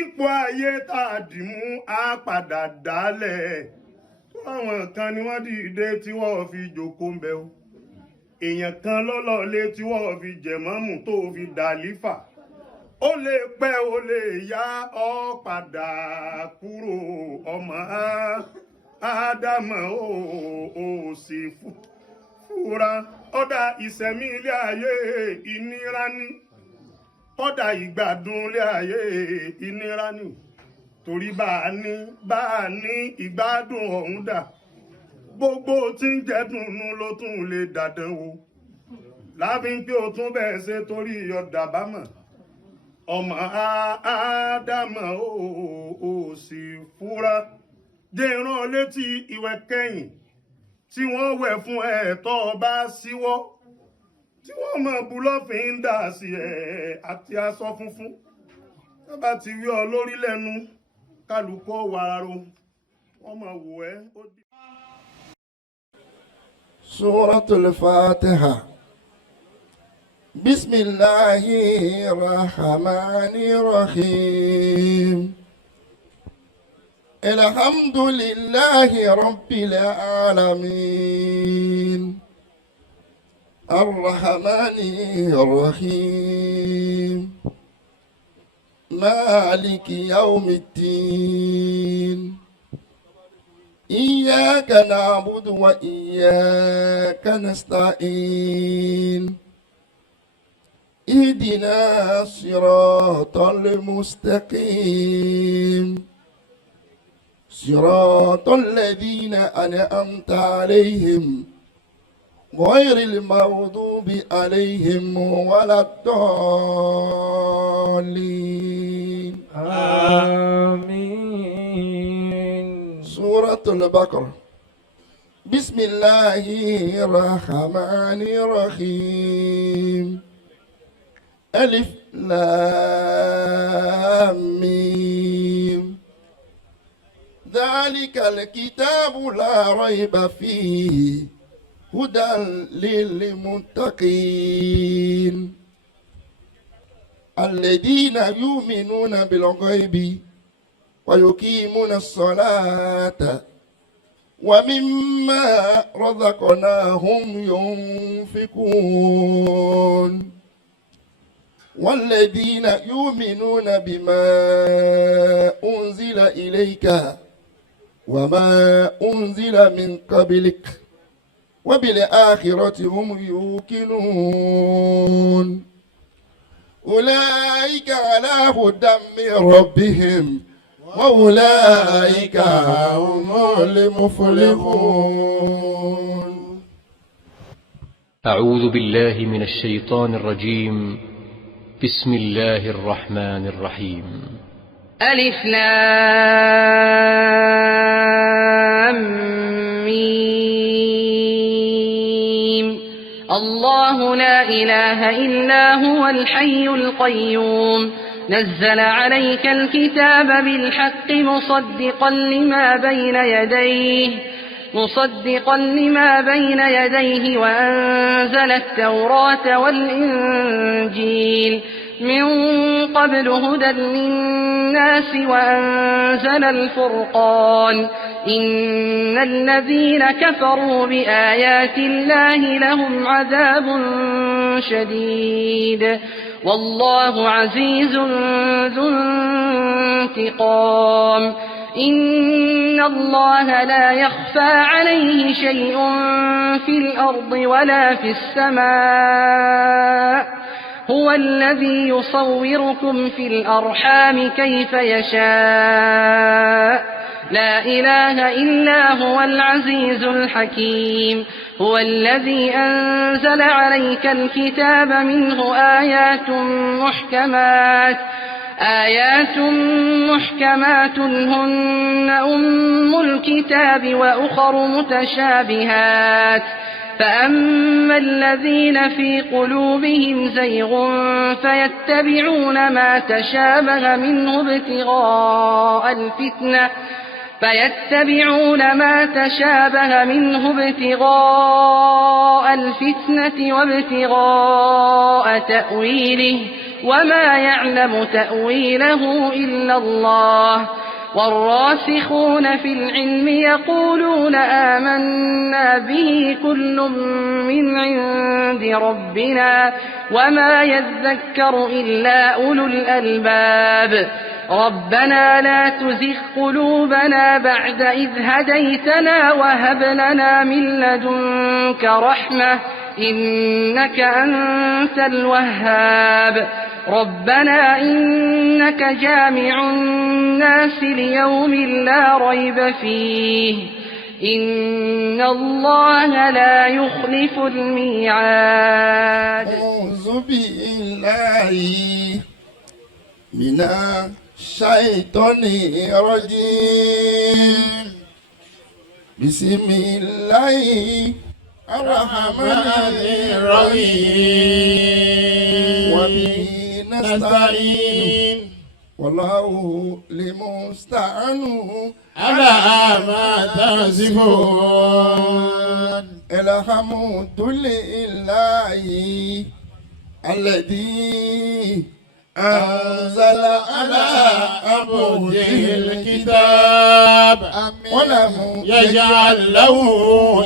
ipò ayé tá a dì mú á padà dálẹ̀ àwọn kan ni wọ́n dìde tí wọ́n fi jókòó ń bẹ o èèyàn kan lọ́lọ́lé tí wọ́n fi jẹ̀mọ́mù tó fi dàlífà ó lè pẹ́ ó lè yá ọ padà kúrò ọmọ ádámọ̀ ó sì fúra ọ̀dà ìṣẹ̀mí ilé ayé ìnira ní kọ́dà ìgbádùn ilé ayé ìnira ní torí bá a ní ìgbádùn ọ̀hún dà gbogbo tí ń jẹ́ dùnnú ló tún lè dàdán o láfi ń pé o tún bẹ́ẹ̀ ṣe torí ọ̀dà bámọ̀ ọmọ ádámọ̀ ó sì fúra jẹ́ ìran létí ìwẹ̀ kẹ́yìn tí wọ́n wẹ̀ fún ẹ̀tọ́ ọba síwọ́ tí wọ́n mọ̀ bú lọ́fìn ń dà sí ẹ̀ àti aṣọ funfun tó bá ti rí ọ lórí lẹ́nu kálukọ́ wàrà wọ́n mọ̀ wò ẹ́ ó dì. Suratul Fatiha. Bismillahirrahmanirrahim. Alhamdulillahi rabbil alamin. Ar-Rahmanir-Rahim. Maliki yawmiddin. إياك نعبد وإياك نستعين اهدنا الصراط المستقيم صراط الذين أنعمت عليهم غير المغضوب عليهم ولا الضالين آمين. سورة البقرة. بسم الله الرحمن الرحيم. ألف لام ميم. ذلك الكتاب لا ريب فيه هدى للمتقين الذين يؤمنون بالغيب ويقيمون الصلاة ومما رزقناهم ينفقون والذين يؤمنون بما أنزل إليك وما أنزل من قبلك وبالآخرة هم يوقنون أولئك على هدى من ربهم وأولئك هم المفلحون. أعوذ بالله من الشيطان الرجيم. بسم الله الرحمن الرحيم. ألف لام ميم. الله لا إله إلا هو الحي القيوم نزل عليك الكتاب بالحق مصدقا لما بين يديه وأنزل التوراة والإنجيل من قبل هدى للناس وأنزل الفرقان إن الذين كفروا بآيات الله لهم عذاب شديد والله عزيز ذو انتقام إن الله لا يخفى عليه شيء في الأرض ولا في السماء هو الذي يصوركم في الأرحام كيف يشاء لا إله إلا هو العزيز الحكيم هو الذي أنزل عليك الكتاب منه آيات محكمات هن أم الكتاب وأخر متشابهات فأما الذين في قلوبهم زيغ فيتبعون ما تشابه منه ابتغاء الفتنة وابتغاء تأويله وما يعلم تأويله إلا الله والراسخون في العلم يقولون آمنا به كل من عند ربنا وما يذكر إلا أولو الألباب ربنا لا تزغ قلوبنا بعد إذ هديتنا وهب لنا من لدنك رحمة إنك أنت الوهاب ربنا إنك جامع الناس ليوم لا ريب فيه إن الله لا يخلف الميعاد أعوذ بالله من الشيطان الرجيم بسم الله الرحمن الرحيم وبه نستعين والله المستعان على ما تصفون الحمد لله الذي أنزل على عبده الكتاب ولم يجعل له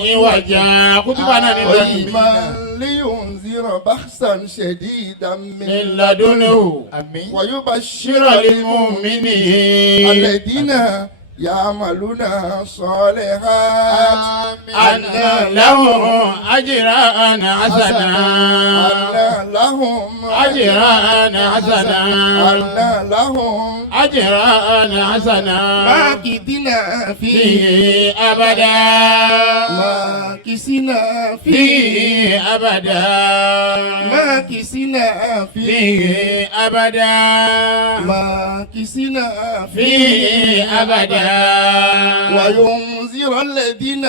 عوجا كتبنا قيما لينذر بأسا شديدا من لدنه ويبشر بشر المؤمنين الذين يعملون الصالحات أن لهم أجرا حسنا أن لهم أجرا حسنا أن لهم أجرا حسنا ماكثين فيه فيه أبدا ماكثين فيه فيه أبدا ماكثين فيه فيه أبدا ماكثين فيه أبدا وينذر الذين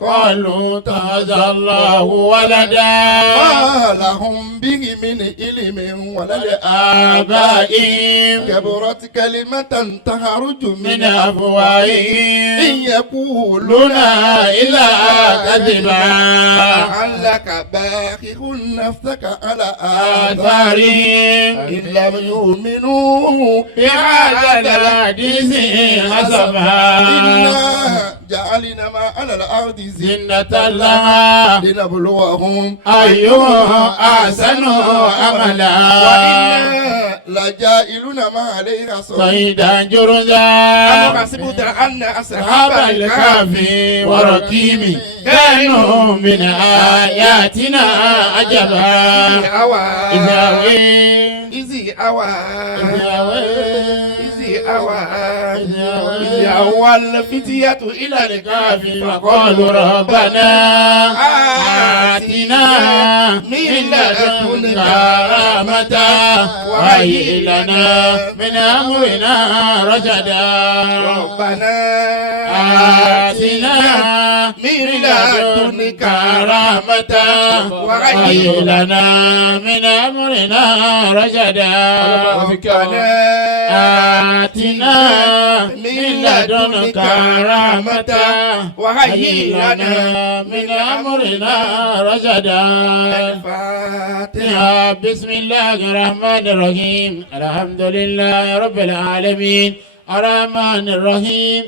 قالوا اتخذ الله ولدا ما لهم به من علم ولا آبائهم كبرت كلمة تخرج من من أفواههم إن يقولون لنا إلا كذبا لعلك باخع نفسك على آثارهم إن لم يؤمنوا بهذا الحديث حسبا إنا جعلنا ما على الأرض زنة لها لنبلوهم أيهم أحسن عملا وإنا لجائلون ما عليها صيدا جرزا أم حسبت أن أصحاب الكهف ورقيم كانوا من آياتنا عجبا إذا أوى الفتية إلى الكهف فقالوا ربنا آتنا من لدنك رحمة وهيئ لنا من أمرنا رشدا ربنا آتنا من لدنك رحمة وهيئ لنا من أمرنا رشدا آتنا من لدنك رحمة وهيئ لنا من أمرنا رشدا الفاتحة بسم الله الرحمن الرحيم الحمد لله رب العالمين الرحمن الرحيم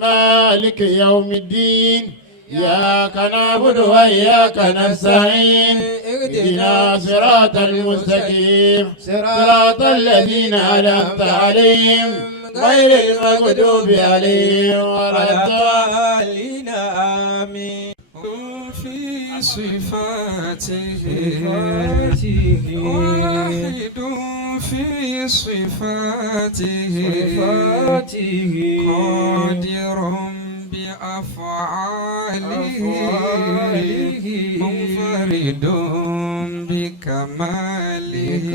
مالك يوم الدين إياك نعبد وإياك نستعين اهدنا صراط المستقيم صراط الذين أنعمت عليهم غير المغضوب عليهم ولا الضالين آمين في صفاته واحد في صفاته قادر بأفعاله منفرد بكماله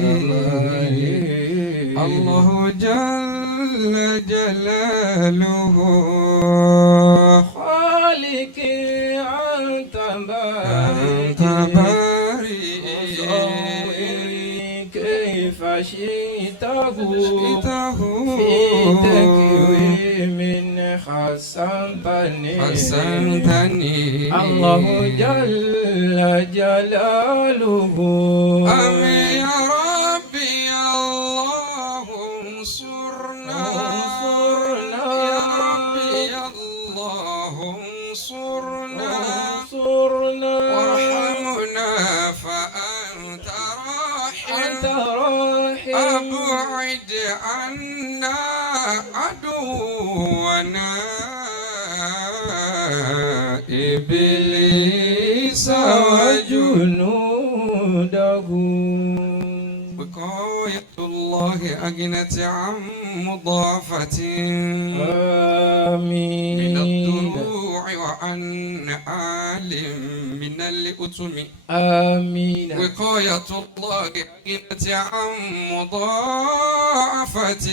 الله جل جلاله خالق أنت بارئ كيف شئته في تكوين حسنتني الله جل جلاله آمين يا ربي يا عدونا إبليس وجنوده وقاية الله أغنت عن مضافة آمين من الضروع وعن آل من الأتم آمين وقاية الله أغنت عن مضاعفة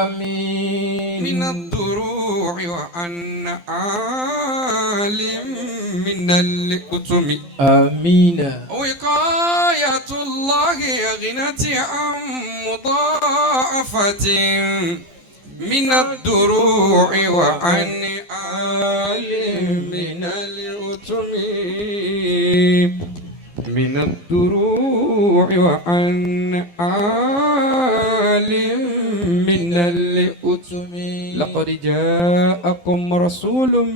آمين من الضروع وعن آل من الأتم آمين وقاية الله أغنت عن مضاعفة من الضروع وعن آل من الأتم من الضروع وعن آل من الأتم لقد جاءكم رسول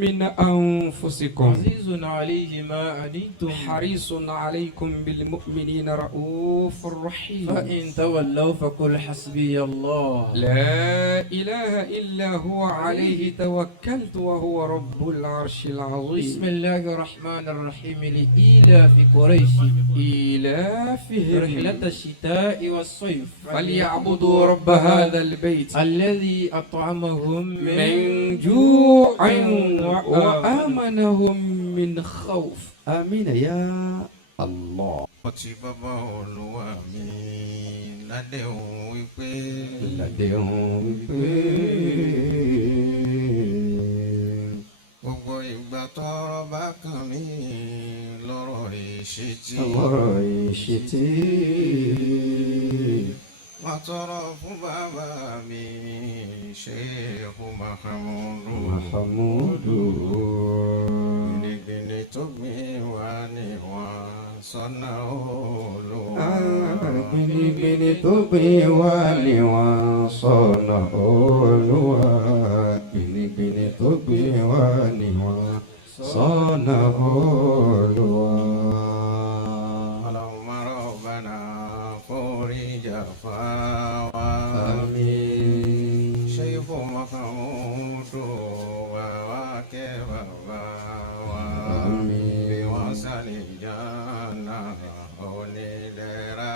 من أنفسكم عزيز عليه ما عنتم حريص عليكم بالمؤمنين رؤوف رحيم فإن تولوا فقل حسبي الله لا إله إلا هو عليه توكلت وهو رب العرش بسم العظيم الله الرحمن الرحيم لإيلاف قريش إيلافهم رحلة الشتاء والصيف فليعبدوا رب هذا البيت الذي أطعمهم من جوع وآمنهم من خوف آمين يا الله ọtí bàbá olúwa mi ládéhùn wípé ládéhùn wípé gbogbo ìgbà tọ́rọ̀ bá kàn mí lọ́rọ̀ ìṣítí ọ̀rọ̀ ìṣètì wọ́n tọrọ fún bàbá mi Ṣéhù Mahamudu Mahamudu gbìnìgbìnì tó gbìn wá ní wọ́n sọ́nà Olúwa. gbinigbini tó gbìn wá ní wọ́n sọ́nà Olúwa gbinigbini tó gbìn wá ní wọ́n sọ́nà Olúwa. Allahumma rabbana furija fawa. Àmín. Ṣéhù Mahamudu wà wá kẹ́ bàbá wa. Àmín. Bí wọ́n sálì jánà onídẹ̀ra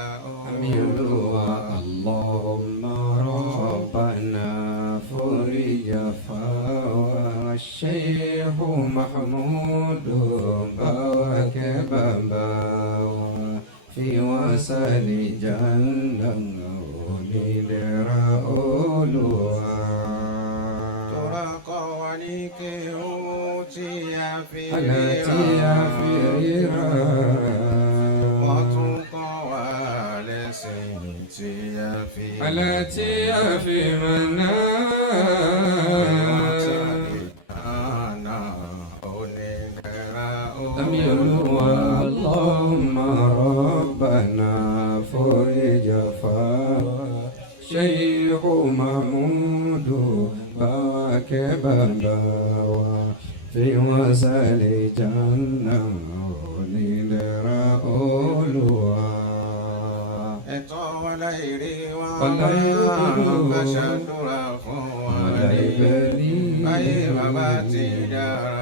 Àmín Olúwa. Allahumma rabbana furija fawa. Ṣéhù Mahamudu bá wa kẹ́ bàbá wa. Fi wọ́n sálì jánà onídẹ̀ra Olúwa. Tora kọ́ wa ní kéwú tí a fi Àlá tí a fi ríra. wọ́n tún kọ́ wa lẹ́sìn tí a fi Àlá tí a fi mọ̀nà. jánà onídẹ̀ra Àmín Olúwa. Allahumma rabbana furija fawa. Ṣéhù Mahamudu bá wa kẹ́ bàbá wa. Fi wọ́n sálẹ̀ jánà onídẹ̀ra Olúwa. ẹ̀tọ́ wọn láìrí wọn Ọláìrí wọn. bá ṣàdúrà fún wọn Ọláìrí. ayé bàbá ti dára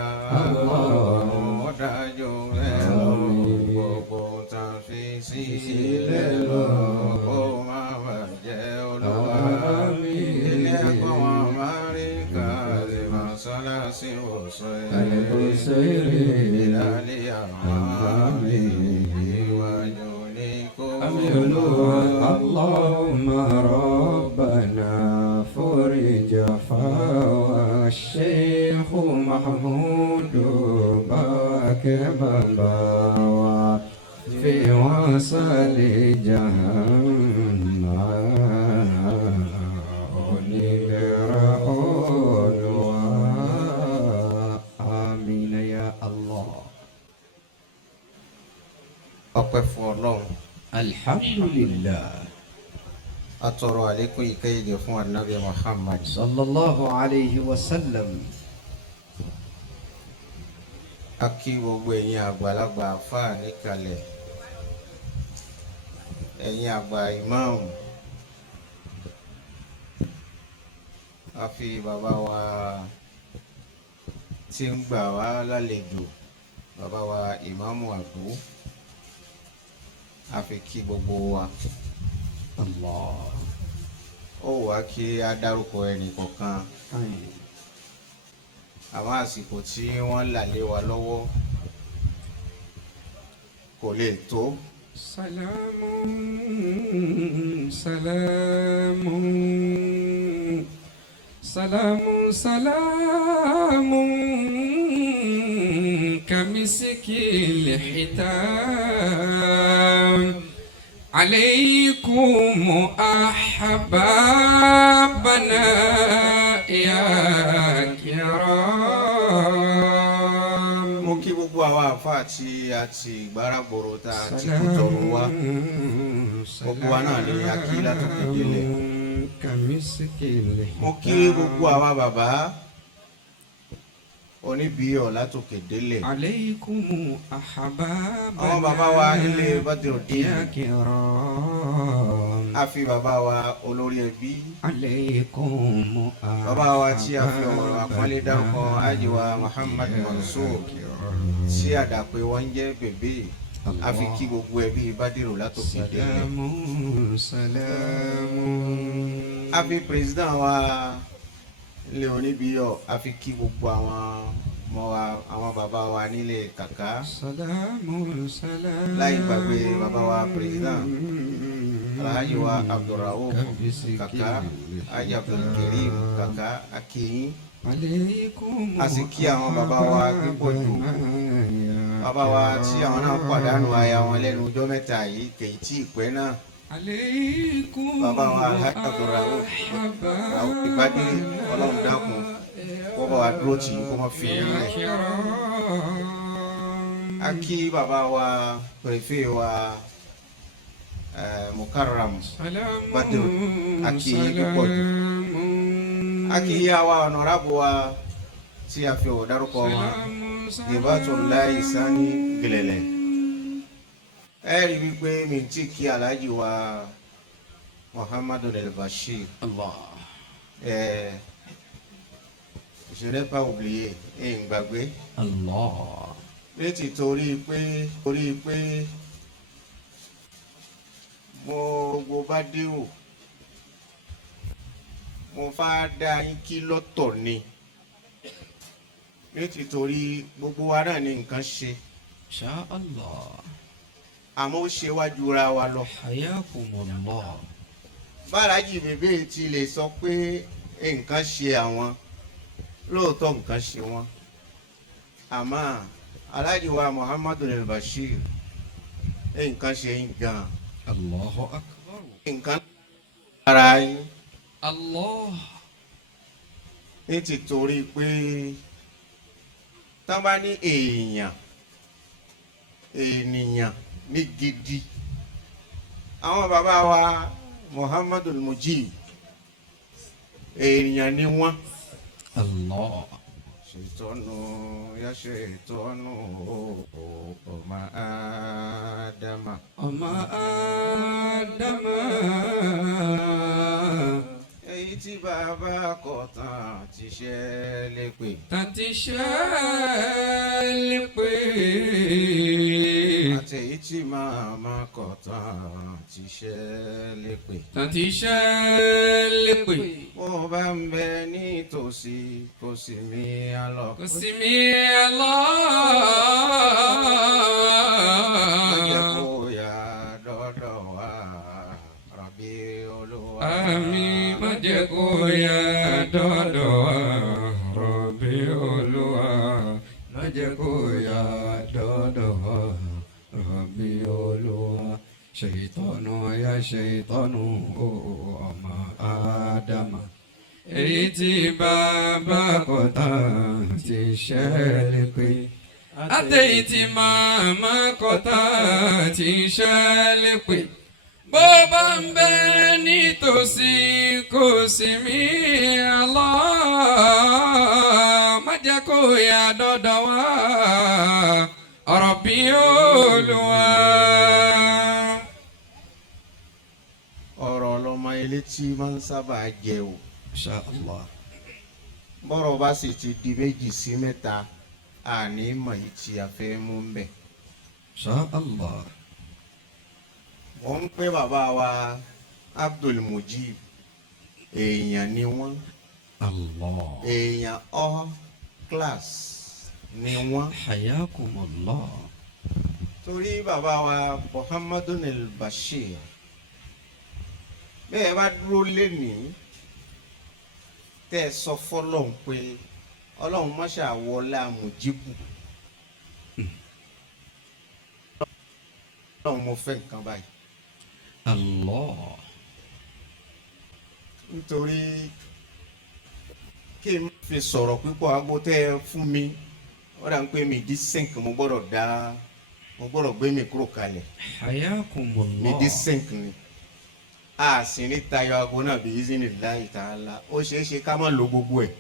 ó dájú ẹ̀rọ gbogbo tán fi sílẹ̀ lọ kó má bàjẹ́ Olúwa. Ilé ẹ̀kọ́ wọn máa rí kàlẹ́ mọ́sálásí Al-Husayri. ìlàlẹ́ àmàlẹ́ ìwájú ní kó. Àmín Olúwa. Allahumma rabbana furija fawa. Ṣéhù Mahamudu bá wa kẹ́ bàbá wa. Fi wọ́n sálẹ̀ jánà onídẹ̀ra Olúwa. Àmín ya Allah. Ọpẹ́ fún Ọlọ́run. Alhamdulillah. Atọrọ àlékún ìkẹyìdè fún Ànábì Muhammad. Sallallahu alayhi wa sallam. A kí gbogbo ẹ̀yin àgbàlagbà àfáà níkàlẹ̀, ẹ̀yin àgbà ìmáàmù, a fi bàbá wa tí ń gbà wá lálejò bàbá wa ìmáàmù àgbò a fi kí gbogbo wa. Allah. Ó wá kí a dárúkọ ẹnì kọ̀ọ̀kan àwọn àsìkò tí wọ́n là lé wa lọ́wọ́ kò lè tó. Salamun, salamun, salamun, salamun, kamisikil hitam. عليكم أحبابنا يا كرام. Mo kí gbogbo àwọn àfáà tí a ti gbáragbòrò tá a ti kú tọrọ wá gbogbo wa náà ní akí látòkè délẹ̀. Mo kí gbogbo àwa bàbá oníbíyọ̀ látòkè délẹ̀. عليكم أحبابنا àwọn bàbá wa nílé Badruddin يا كرام. a fi bàbá wa olórí ẹbí عليكم bàbá wa tí a fi ọ̀rọ̀ àpọ́nlé dárúkọ Hájì wa Muhammad Mansour tí àdàpé wọn ń jẹ́ bèbè a fi kí gbogbo ẹbí Badiru látòkè délẹ̀. سلام سلام. a fi president wa ilé oníbíyọ̀ a fi kí gbogbo àwọn ọmọ wa àwọn bàbá wa nílé Kàká سلام سلام. láì gbàgbé bàbá wa president Alhaji wa Abdulrauf Kàká Haji Abdulkarim Kàká akíyín. عليكم a sì kí àwọn bàbá wa pípọ̀ jù bàbá wa tí àwọn náà pàdánù aya wọn lẹ́nu ọjọ́ mẹ́ta yìí kèyí tí ìpẹ́ náà. عليكم bàbá wa Alhaji Abdulrauf Ìbádìrí Ọlọ́run dákun kó bá wa dúró tì í kó má fi yín lẹ̀. a kí bàbá wa pẹ̀fẹ́ wa Mukarram Badiru a kí yín púpọ̀ jù. a kí yá wa ọ̀nàràbù wa tí a fi ọ̀ dárúkọ wọn Hibatullahi Sani Gelele. ẹ rí wípé mi tí kí Alhaji wa Muhammadu al-Bashir. Je n'ai pas oublié ń gbàgbé. létí torí pé mo gbogbo bá dé o mo fà dá yín kí lọ́tọ̀ ni létí torí gbogbo wa náà ní nǹkan ṣe. Insha Allah. àmọ́ ó ṣe wájú ra wa lọ. Hayakumullah. Bàrájì bèbè ti lè sọ pé nǹkan ṣe àwọn lóòótọ́ nǹkan ṣe wọ́n àmọ́ Alhaji wa Muhammadu al-Bashir nǹkan ṣe yín gan. Allahu akbar. nǹkan ara yín Allah. ní ti torí pé tán bá ní ènìyàn ní gidi àwọn bàbá wa Muhammadu al-Mujib èèyàn ni wọ́n. Allah. ṣètọ́nù yá ṣètọ́nù ọmọ Ádámà. ọmọ Ádámà. èyí tí bàbá kọ̀ tán ti ṣẹ́ lépè. tàti ṣẹ́ lépè. àti èyí tí màmá kọ̀ tán ti ṣẹ́ lépè. tàti ṣẹ́ lépè. bó bá ń bẹ nítòsí kò sí mi àlọ́. kò sí mi àlọ́. má jẹ́ kó yá dọ́dọ̀ wá Rabbi Olúwa. àmín. má jẹ́ kó yá dọ́dọ̀ wá Rabbi Olúwa. má jẹ́ kó yá dọ́dọ̀ wá Rabbi Olúwa. ṣèyítọ́nù ya ṣèyítọ́nù ọmọ Ádámà. èyí tí bàbá kọ̀ tán ti ṣẹ́ lépè. àtẹ̀yí tí màmá kọ̀ tán ti ṣẹ́ lépè. bó bá ń bẹ nítòsí kò sí mi Allah. má jẹ́ kó yá dọ́dọ̀ wá Rabbi Olúwa. ọ̀rọ̀ ọlọ́mọ ilé tí máa ń sábà jẹ o. Insha Allah. bọ́rọ̀ bá sì ti di méjì sí mẹ́ta àní mọ̀ yìí tí a fẹ́ mú ń bẹ̀. Insha Allah. wọ́n ń pè bàbá wa Abdul Mujib èèyàn ni wọ́n Allah. èèyàn all class ni wọ́n. Hayakumullah. torí bàbá wa Muhammadun al-Bashir bẹ́ẹ̀ bá dúró lénìí tẹ́ ẹ sọ fọlọ́hún pé ọlọ́run mọ́ṣá wọlé Mujibu ọlọ́run mo fẹ́ nǹkan báyìí. Allah. nítorí kí n fi sọ̀rọ̀ pípọ̀ agbó tẹ́ ẹ fún mi ó dà ń pè mí di sink mo gbọ́dọ̀ gbé mi kúrò kalẹ̀ Hayakumullah. mi di sink ni a sì ní tayọ aago náà bí iznillahi ta'ala ó ṣeé ṣe ká má lo gbogbo ẹ̀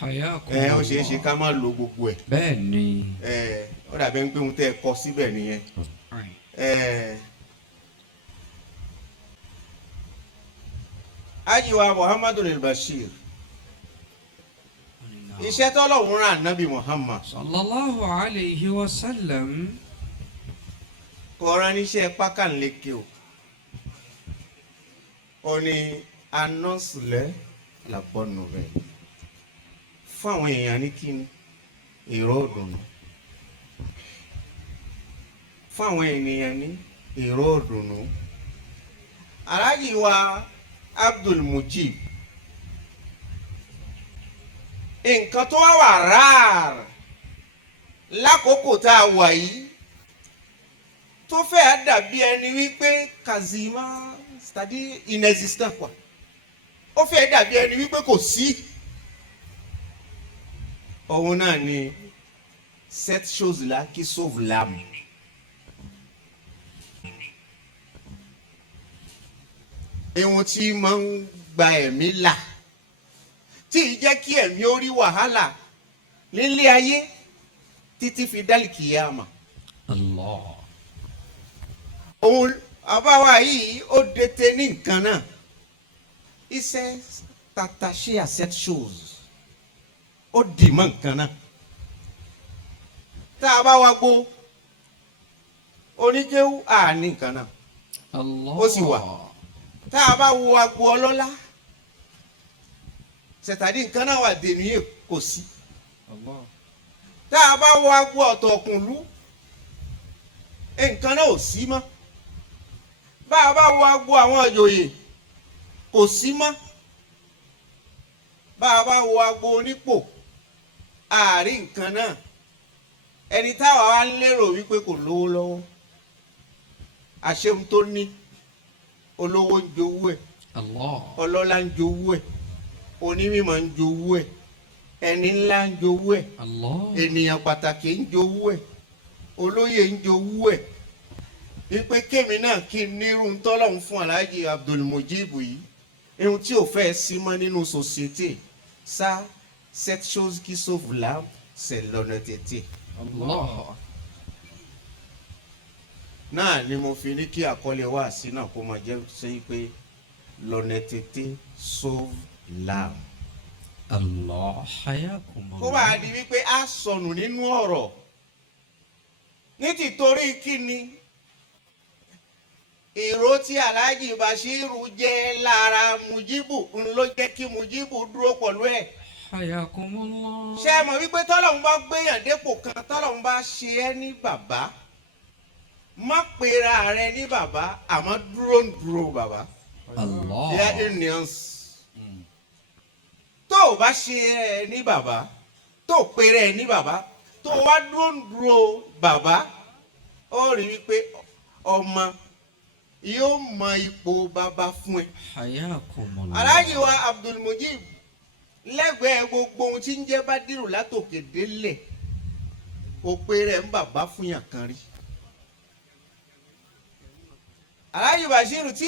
Hayakumullah. ó ṣeé ṣe ká má lo gbogbo ẹ̀ bẹ́ẹ̀ ni. ó dàbí pé ohun tẹ́ ẹ kọ síbẹ̀ nìyẹn. ajiwa Muhammadun al-Bashir iṣẹ́ tọ́lọ́hun rán Ànábì Muhammad sallallahu alayhi wa sallam. kọ́ra níṣẹ́ pákànleke ó ní anọ́sùlẹ̀ làbọ̀nù rẹ̀ fún àwọn èèyàn ní kíni èrò òdùnnú fún àwọn ènìyàn ní èrò òdùnnú. Alhaji wa Abdul Mujib nǹkan tó wà rárá lákòókò tá a wà yìí tó fẹ́ dàbí ẹni wípé Kazima c'est-à-dire inexistant quoi ó fẹ́ dàbí ẹni wípé kò sí òun náà ni cette chose là qui sauve l'âme. Ehun tí máa ń gba ẹ̀mí là tí ì jẹ́ kí ẹ̀mí ó rí wàhálà nílé ayé títí fi dálì kìyàmà. Allah. Òun àbáwá yìí ó dete ní nǹkan náà. Iṣẹ́ t'attacher à cette chose ó dì mọ́ nǹkan náà. Tá a bá wá gbó oníkéwú àní nǹkan náà. Allah. Ó sì wà. Tá a bá wo agbo ọlọ́lá c'est-à-dire nǹkan náà wà dènìyẹ kò sí. Tá a bá wo agbo ọ̀tọ̀kùnlú nǹkan náà ò sí mọ́. Bá a bá wo agbo àwọn ìjòyè kò sí mọ́. Bá a bá wo agbo onípò àárín nǹkan náà ẹni táwa wá ń lérò wípé kò lówó lọ́wọ́ àṣehun tó ní olówó ń jowú ẹ̀ Allah. ọlọ́lá ń jowú ẹ̀ onímọ̀ ń jowú ẹ̀ ẹni ńlá ń jowú ẹ̀ Allah. ènìyàn pàtàkì ń jowú ẹ̀ olóyè ń jowú ẹ̀ wípé kémi náà kí n nírú tọ́lọ́hún fún Alhaji Abdul Mujib yìí ohun tí ò fẹ́ sí mọ́ nínú société ça cette chose qui sauve l'âme c'est l'honnêteté. Allah. náà ni mo fi ní kí àkọlé wá sí náà kó máa jẹ́ sẹ́yìn pé l'honnêteté sauve l'âme. Allah. Hayakumullah. kó bá a di wípé a sọnù nínú ọ̀rọ̀ ní tìtorí kíni èrò tí Alhaji Bashiru jẹ́ lára Mujibu ń ló jẹ́ kí Mujibu dúró pẹ̀lú ẹ̀. Hayakumullah. ṣé ẹ mọ̀ wípé tọ́lọ́hún bá gbéyàn dépò kan tọ́lọ́hún bá ṣe ẹ́ ní bàbá má pera rẹ ní bàbá àmọ́ dúró bàbá. Allah. There is nuance. tó o bá ṣe ẹ ní bàbá tó o pera ẹ ní bàbá tó o wá dúró bàbá ó rí wípé ọmọ yóò mọ ipò bàbá fún ẹ. Hayakumullah. Alhaji wa Abdul Mujib lẹ́gbẹ̀ẹ́ gbogbo ohun tí ń jẹ́ Bádírù látòkè délẹ̀ kò pera ẹ ń bàbá fún yàn kan rí. Alhaji Bashiru tí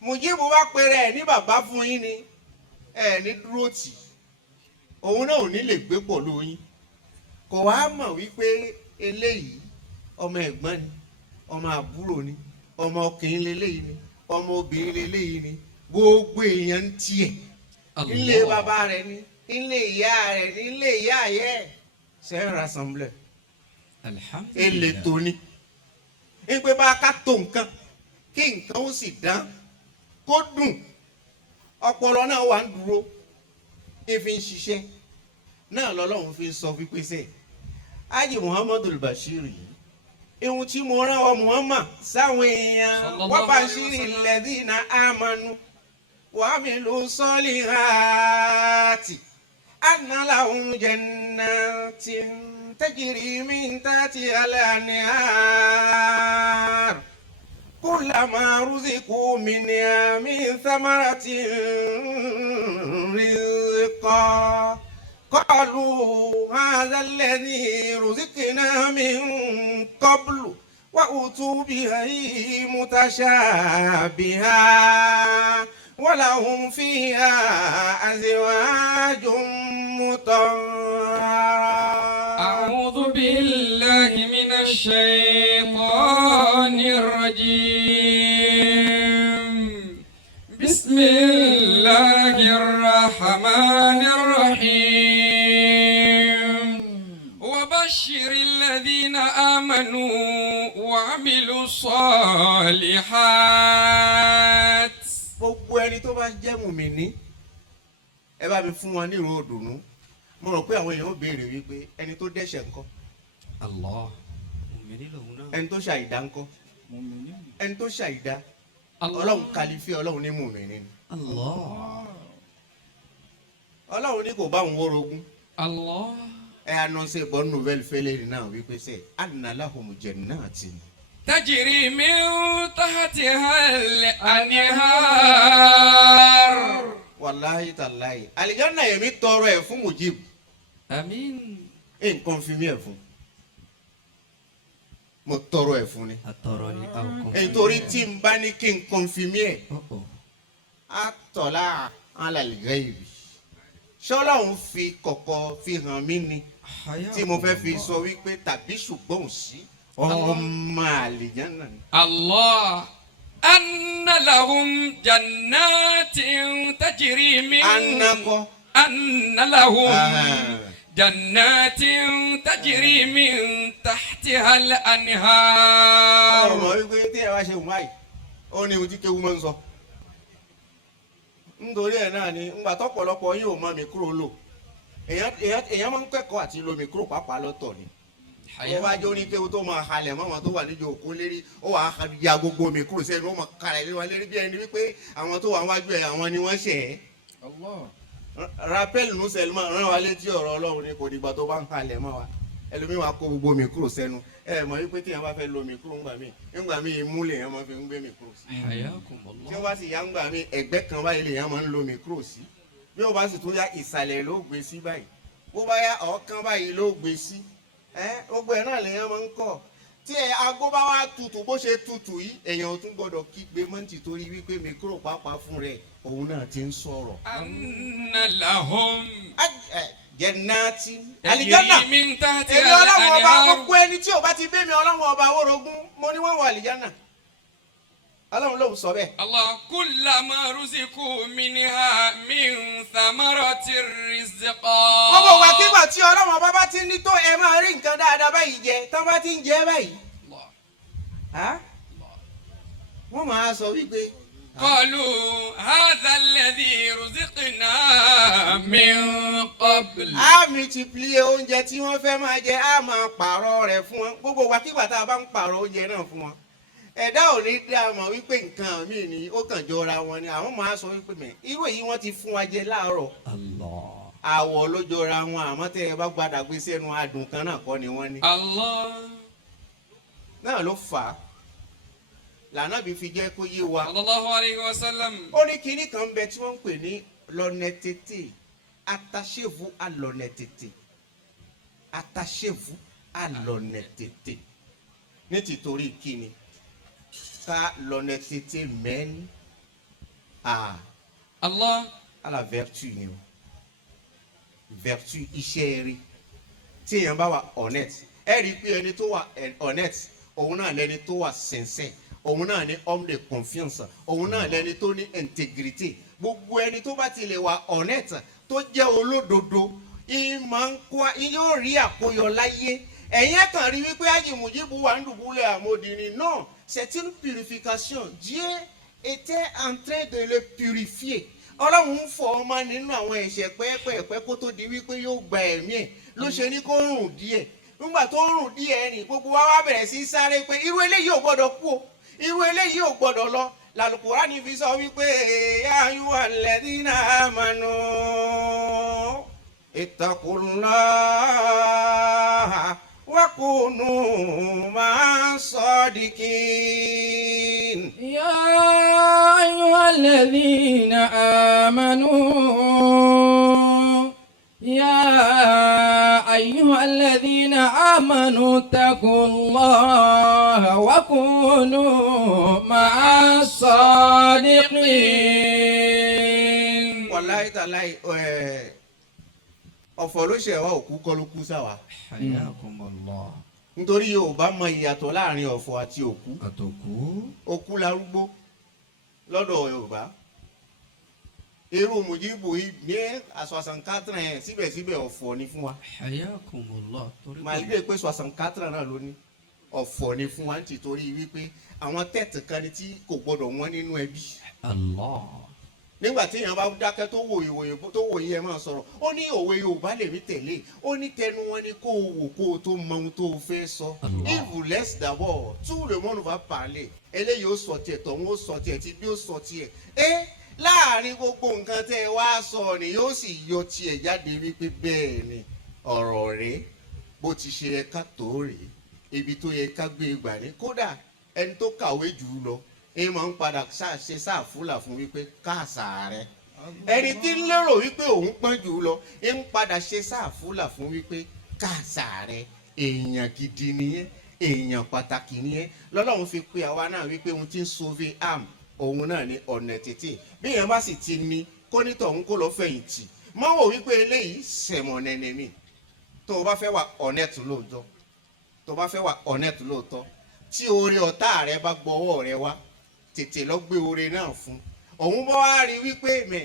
Mujibu bá pera ẹ ní bàbá fún yín ni ẹ ní dúró tì òun náà ò ní lè gbé pọ̀ lóyún kò wá mọ̀ wípé eléyìí ọmọ ẹ̀gbọ́n ni ọmọ àbúrò ni ọmọ ọkùnrin leléyìí ni ọmọ obìnrin leléyìí ni gbogbo èèyàn ń tiẹ̀ ilé bàbá rẹ̀ ni ilé ìyá rẹ̀ nílé ìyá yẹ c'est rassembleur ele Alhamdulillah. tó ní ìpè bá ká tó nǹkan kí nǹkan ó sì dán kó dùn ọpọlọ náà wà ń dúró ìfi ń ṣiṣẹ́ náà lọ́lọ́run fi ń sọ wípé sẹ́ Haji Muhammadul Bashir yìí ihun tí mo rán ọ Muhammad sáwọn èèyàn wọ́n bá ṣírí alladhina amanu wa amilu solihati anna lahum jannatin تجري من تحتها الأنهار كلما رزقوا منها من ثمرة رزقا قالوا هذا الذي رزقنا من قبل وأتوا به متشابها ولهم فيها أزواج مطهرة. أعوذ بالله من الشيطان الرجيم. بسم الله الرحمن الرحيم. وبشر الذين آمنوا وعملوا الصالحات. gbogbo ẹni tó bá jẹ́ mùmíní ẹ bá mi fún wọn ní ìró òdùnnú. mo rò pé àwọn èèyàn ó béèrè wípé ẹni tó dẹ́ṣẹ̀ ńkọ́ Allah. ẹni tó ṣàìdá ńkọ́ ẹni tó ṣàìdá Allah. ọlọ́run kàlífẹ́ ọlọ́run ní mùmíní ni Allah. ọlọ́run ní kò bá òun wórogún Allah. ẹ anọ́nsẹ̀ bọ́ nouvelle fẹ́lẹ́ náà wípé sẹ́ anna lahum jannatin. تجري من تحتها الأنهار. wàláhì tàláhì àlìjánnà yẹmi tọrọ ẹ fún Mujib آمين. nǹkan fi mí ẹ fún mo tọrọ ẹ fún ni nítorí tí n bá ní kí n kàn fi mí ẹ àtọ̀lá alàlìgáyìbì ṣọlọ́run fi kọ̀kọ̀ fi hàn mí ni tí mo fẹ́ fi sọ wípé tàbí ṣùgbọ́n sí ọmọ àlìjánnà ni. الله أن لهم جنات تجري من anakọ أن لهم Ah. جنات تجري من تحتها الأنهار. ọmọ wípé tí ẹ wá ṣe wùmá yìí ó ní ohun tí kéwú máa ń sọ nítorí ẹ náà ni ńgbà tọ́pọ̀lọpọ̀ yín ò mọ mìkúrò lò èèyàn máa ń kẹ́kọ̀ọ́ àti lo mìkúrò pàápàá lọ́tọ̀ ni ó bá jẹ́ oníkéwú tó máa halẹ̀ mọ́ àwọn tó wà níjọ òkú lérí ó wà á ya gbogbo mìkúrò sẹ́nu ó máa kalẹ̀ lé wọn lérí bí ẹni wípé àwọn tó wà wájú ẹ̀ àwọn ni wọ́n ṣẹ̀ ẹ́. rapel nuselma rán wa létí ọ̀rọ̀ Ọlọ́run ni kò dìgbà tó bá ń halẹ̀ mọ́ wa ẹlòmíín wa kó gbogbo mìkúrò sẹ́nu ẹ mọ̀ wípé tí yẹn bá fẹ́ lo mìkúrò ńgbà míì ìmúlẹ̀ yẹn máa fi ń gbé mìkúrò sí حياكم tí الله. wọ́n bá sì yá ńgbà míì ẹ̀gbẹ́ kan báyìí lè yẹn máa ń lo mìkúrò sí bí wọ́n bá sì tún yá ìsàlẹ̀ ló gbé sí báyìí bó bá yá ọ̀ọ́kán báyìí ló gbé sí gbogbo ẹ̀ náà lè yẹn máa ń kọ́ tí aago bá wá tutù bó ṣe tutù yìí èèyàn ò tún gbọ́dọ̀ kígbe mọ́ǹtì torí wípé mìkúrò pàápàá fún rẹ̀ òun náà ti ń sọ̀rọ̀. أن لهم jẹnati alijanna تجري من èmi تحتها ọlọ́run ọba الأنهار. gbogbo ẹni tí ò bá ti bẹ́ mi ọlọ́run ọba wórogún mo ní wọ́n wọ alijanna ọlọ́run ló sọ bẹ́ẹ̀. الله كلما رزقوا منها من ثمرة رزقا. gbogbo wàkígbà tí ọlọ́run ọba bá ti ní tó ẹ máa rí nǹkan dáadáa báyìí jẹ tán bá ti ń jẹ báyìí الله. wọ́n máa sọ wípé قالوا هذا الذي رزقنا من قبل. a multiplie oúnjẹ tí wọ́n fẹ́ máa jẹ a máa pààrọ̀ rẹ̀ fún wọn gbogbo wàkígbà tá a bá ń pààrọ̀ oúnjẹ náà fún wọn ẹ̀dá ò ní dá mọ̀ wípé nǹkan míì ni ó kàn jọra wọn ni àwọn máa sọ wípé mẹ irú èyí wọ́n ti fún wa jẹ láàárọ̀ àwọ̀ ló jọra wọn àmọ́ tẹ́ ẹ bá gbàdá gbé sẹ́nu adùn kan náà kọ́ ni wọ́n ní. الله náà ló fà á lànà bí fi jẹ́ kó yé wa. صلى الله عليه وسلم. ó ní kinní kan bẹ tí wọ́n ń pè ní lọ́nẹ́tẹ̀tẹ̀ attachez-vous à l'honnêteté attachez-vous à l'honnêteté ní tìtorí kíni ká l'honnêteté mène الله. à la vertu ni o vertu iṣẹ́ rí tí èèyàn bá wà honnête ẹ rí i pé ẹni tó wà honnête òun náà lẹni tó wà sincère òun náà ní homme de confiance òun náà lẹni tó ní intégrité gbogbo ẹni tó bá ti lè wà honnête tó jẹ́ olódodo yóò rí àkóyọ láyé. Ẹ̀yin kàn rí wípé Haji Mujibu wà ń dùbúlẹ̀ àmọ̀dìrín. Non, c'est une purification. Dieu était en train de le purifier. Ọlọ́run ń fọ ọmọ nínú àwọn ẹ̀ṣẹ̀ pẹ́ẹ́pẹ́ẹ́pẹ́ kó tó di wípé yóò gba ẹ̀mí ẹ̀ ló ṣe ní kó rùn díẹ̀. Nígbà tó rùn díẹ̀ ni gbogbo wa wá bẹ̀rẹ̀ sí sáré pé irú eléyìí ò gbọ́dọ̀ kú o, irú eléyìí ò gbọ́dọ̀ lọ. L'Al-Qur'ani fi sọ wípé ya ayyuhal ladhina amanu ittaqullaha wa kunu ma'as sadiqin. يا أيها الذين آمنوا اتقوا الله وكونوا مع الصادقين. Wallahi ta'ala ọ̀fọ̀ ló ṣe wá òkú kọ́ ló kú sáwà. Hayakumullah. Nítorí Yorùbá mọ ìyàtọ̀ láàrin ọ̀fọ̀ àti òkú. Àtòkú. Òkú larúgbó lọ́dọ̀ Yorùbá. Irú Mujibu yìí ní à64 yẹn síbẹ̀síbẹ̀ ọ̀fọ̀ ni fún wa. Hayakumullah. Màlúù pé 64 náà ló ní ọ̀fọ̀ ni fún wa nítorí wípé àwọn tẹ́ẹ̀tì kan ni tí kò gbọdọ̀ wọ́n nínú ẹbí. Allah. Nígbà tí èèyàn bá dákẹ́ tó wòye ẹ máa sọ̀rọ̀ ó ní òwe Yorùbá lèmi tẹ̀lé ó ní tẹnu wọn ni kó o wò kó o tó mọ ohun tó o fẹ́ sọ. If you laisse d'abord tout le monde va parler eléyìí ó sọ tiẹ̀ tọ̀hún ó sọ tiẹ̀ tí bí ó sọ tiẹ̀ láàrin gbogbo nǹkan tẹ́ ẹ wá sọ ni yóò sì yọ tiẹ̀ jáde wípé bẹ́ẹ̀ ni ọ̀rọ̀ rẹ̀ bó ti ṣe yẹ ká tó rèé ibi tó yẹ ká gbé gbà ní kódà ẹni tó kàwé jù ú lọ èyí máa ń padà ṣe sáàfúlà fún wípé káàsà rẹ ẹni tí ń lérò wípé òun pọ́n jù ú lọ ń padà ṣe sáàfúlà fún wípé káàsà rẹ èèyàn gidi nìyẹn èèyàn pàtàkì nìyẹn lọ́lọ́run fi pé àwa náà wípé ohun tí ń sauver âme òun náà ní ọ̀nà tètè bí èèyàn bá sì ti ní kó nítọ̀ òun kó lọ fẹ̀yìntì mọ́ wò wípé eléyìí sẹ̀mọ̀ nẹ́nẹ́ mi tó o bá fẹ́ wà honnête lóòótọ́ tó o bá fẹ́ wà honnête lóòótọ́ tí oore ọ̀tá rẹ bá gbọ́wọ́ rẹ wá tètè lọ gbé oore náà fún òun bá wá rí wípé mẹ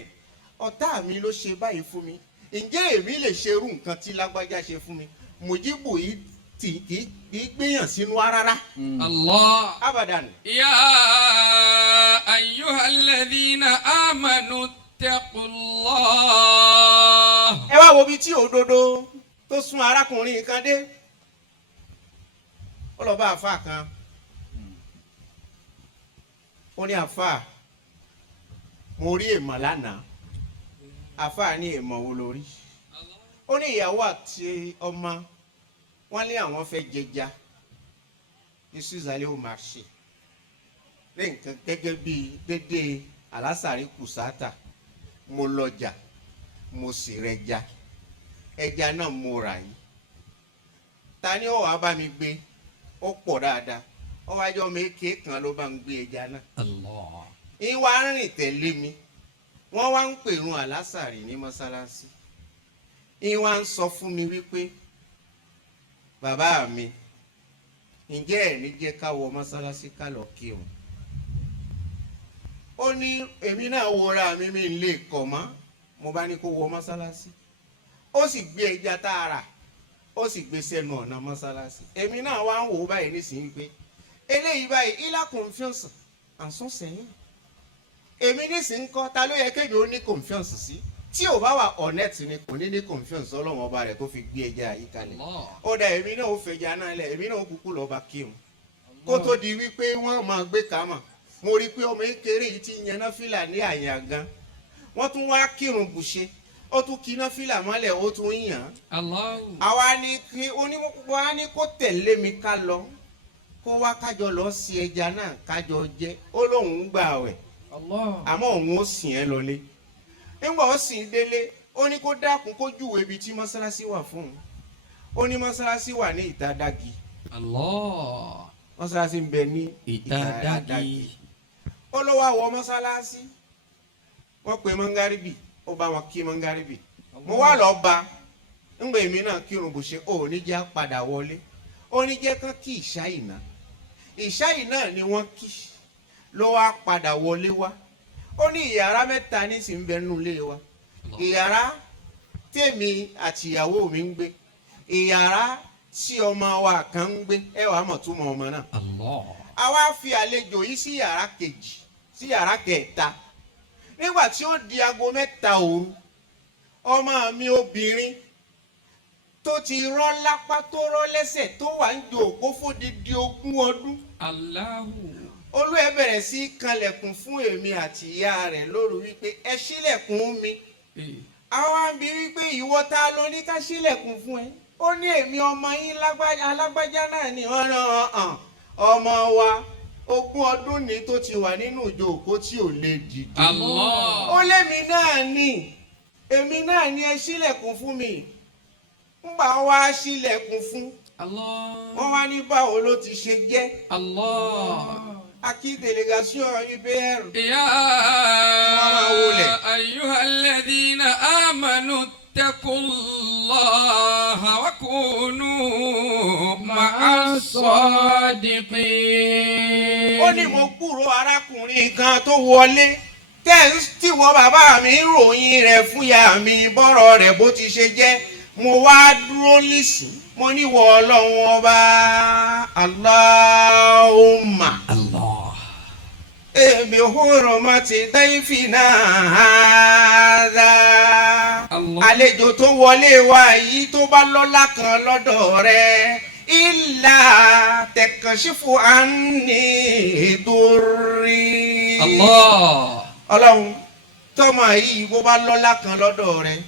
ọ̀tá mi ló ṣe báyìí fún mi ǹjẹ́ èmi lè ṣe irú nǹkan tí lágbájá ṣe fún mi Mujibu yìí kì í gbéyàn sínú rárá. Allah. Abadan. Ya ayyuhalladhina amanu taqullah. Ẹ wá wo bí tí òdodo tó sún arákùnrin kan dé ó lọ bá àfáà kan ó ní àfáà mo rí èèmọ̀ lánàá àfáà ní èèmọ̀ wo lórí ó ní ìyàwó àti ọmọ wọn lé àwọn fẹ́ jẹja ìsúzàlẹ̀ ò máa ṣe ní nǹkan gẹ́gẹ́ bíi dédé alásàrí kùsàtà mo lọjà mo sì rẹja ẹja náà mo rà yìí ta ni ó wàá bá mi gbé ó pọ̀ dáadáa ó wájú ọmọ èké kan ló bá ń gbé ẹja náà. Allah. ìwà rìn tẹ̀lé mi wọ́n wá ń pèrun àlásàrì ní mọ́sálásí ìwà ń sọ fún mi wípé bàbá mi ǹjẹ́ ẹ̀ ní jẹ́ ká wọ mọ́sálásí ká lọ kírun. ó ní èmi náà wọra mi lè kọ̀ mọ́ mo bá ní kó wọ mọ́sálásí ó sì gbé ẹja tààrà ó sì gbé sẹ́nu ọ̀nà mọ́sálásí èmi náà wá ń wò ó báyìí nísìnyí pé eléyìí báyìí ilá confiance àǹsán sẹ́yìn èmi nísìnyí kọ́ ta ló yẹ kébi ó ní confiance sí tí ò bá wà honnête ni kò ní ní confiance ọlọ́wọ́n ọba rẹ̀ tó fi gbé ẹja yìí kalẹ̀ ó dà èmi náà ó fẹja náà lẹ̀ èmi náà ó kúkú lọ́ọ́ bá kírun kó tó di wípé wọ́n máa gbé kámà mo rí i pé ọmọ kékeré yìí ti yan náfìlà ní àyà gan wọ́n tún wá kírun bùṣe ó tún kí náfìlà mọ́lẹ̀ ó tún yàn án àwa ni kí onímọ̀ á ní kó tẹ̀lé mi ká lọ kó wá kájọ lọ sí ẹja náà kájọ jẹ ó lóun ń gbà wẹ̀ àmọ́ òun ó sìn ẹ́ lọlé nígbà ó sìn délé ó ní kó dákun kó júwe ibi tí mọ́sálásí wà fún un ó ní mọ́sálásí wà ní ìtàdági mọ́sálásí ń bẹ ní ìtàdági ó ló wá wọ mọ́sálásí wọ́n pe mọ́ngárìbì ó bá wọn kí mọ́ngárìbì mo wá lọ bá ńgbà èmi náà kírun bó ṣe ó ní jẹ́ padà wọlé ó ní jẹ́ kán kí ìṣáì náà ni wọ́n kí ló wá padà wọlé wá ó ní ìyàrá mẹ́ta ní sì ń bẹ nínú ilé wa ìyàrá tèmi àti ìyàwó mi ń gbé ìyàrá tí ọmọ wa kan ń gbé ẹ wàá mọ̀ túmọ̀ ọmọ náà. a wá fi àlejò yìí sí yàrá kejì sí yàrá kẹta nígbà tí ó di aago 3 òru ọmọ mi obìnrin tó ti rọ́ lápá tó rọ́ lẹ́sẹ̀ tó wà ń jòkó fódìdí 20 ọdún. olú ẹ bẹ̀rẹ̀ sí kanlẹ̀kùn fún èmi àti ìyá rẹ̀ lóru wípé ẹ ṣílẹ̀kùn mi. àwọn àbí wípé ìwọ ta ló ní ká ṣílẹ̀kùn fún ẹ. ó ní èmi ọmọ yín alágbájá náà ni ọ̀ràn ọmọ wa 20 ọdún ní tó ti wà nínú ìjòkó tí ò lè dìde. ó lémi náà ni èmi náà ni ẹ ṣílẹ̀kùn fún mi. ńgbà wá ṣílẹ̀kùn fún wọ́n wá ní báwo ló ti ṣe jẹ́. Aki délégation UPR. Ya ayyuhalladhina amanu ittaqullaha wa kunu ma'as sadiqin. Ó ní mo kúrò arákùnrin kan tó wọlé tí wọ́n bàbá mi ròyìn rẹ̀ fún ìyá mi bọ́rọ̀ rẹ̀ bó ti ṣe jẹ́ mo wá dúró lísìn mo ní wọ Ọlọ́run ọba Allahumma. Ebi hurmati dayfina hadha. Àlejò tó wọlé wa yìí tó bá lọ́lá kan lọ́dọ̀ rẹ̀ illa takashifu anni durri. Ọlọ́run tọ́mọ yìí bó bá lọ́lá kan lọ́dọ̀ rẹ̀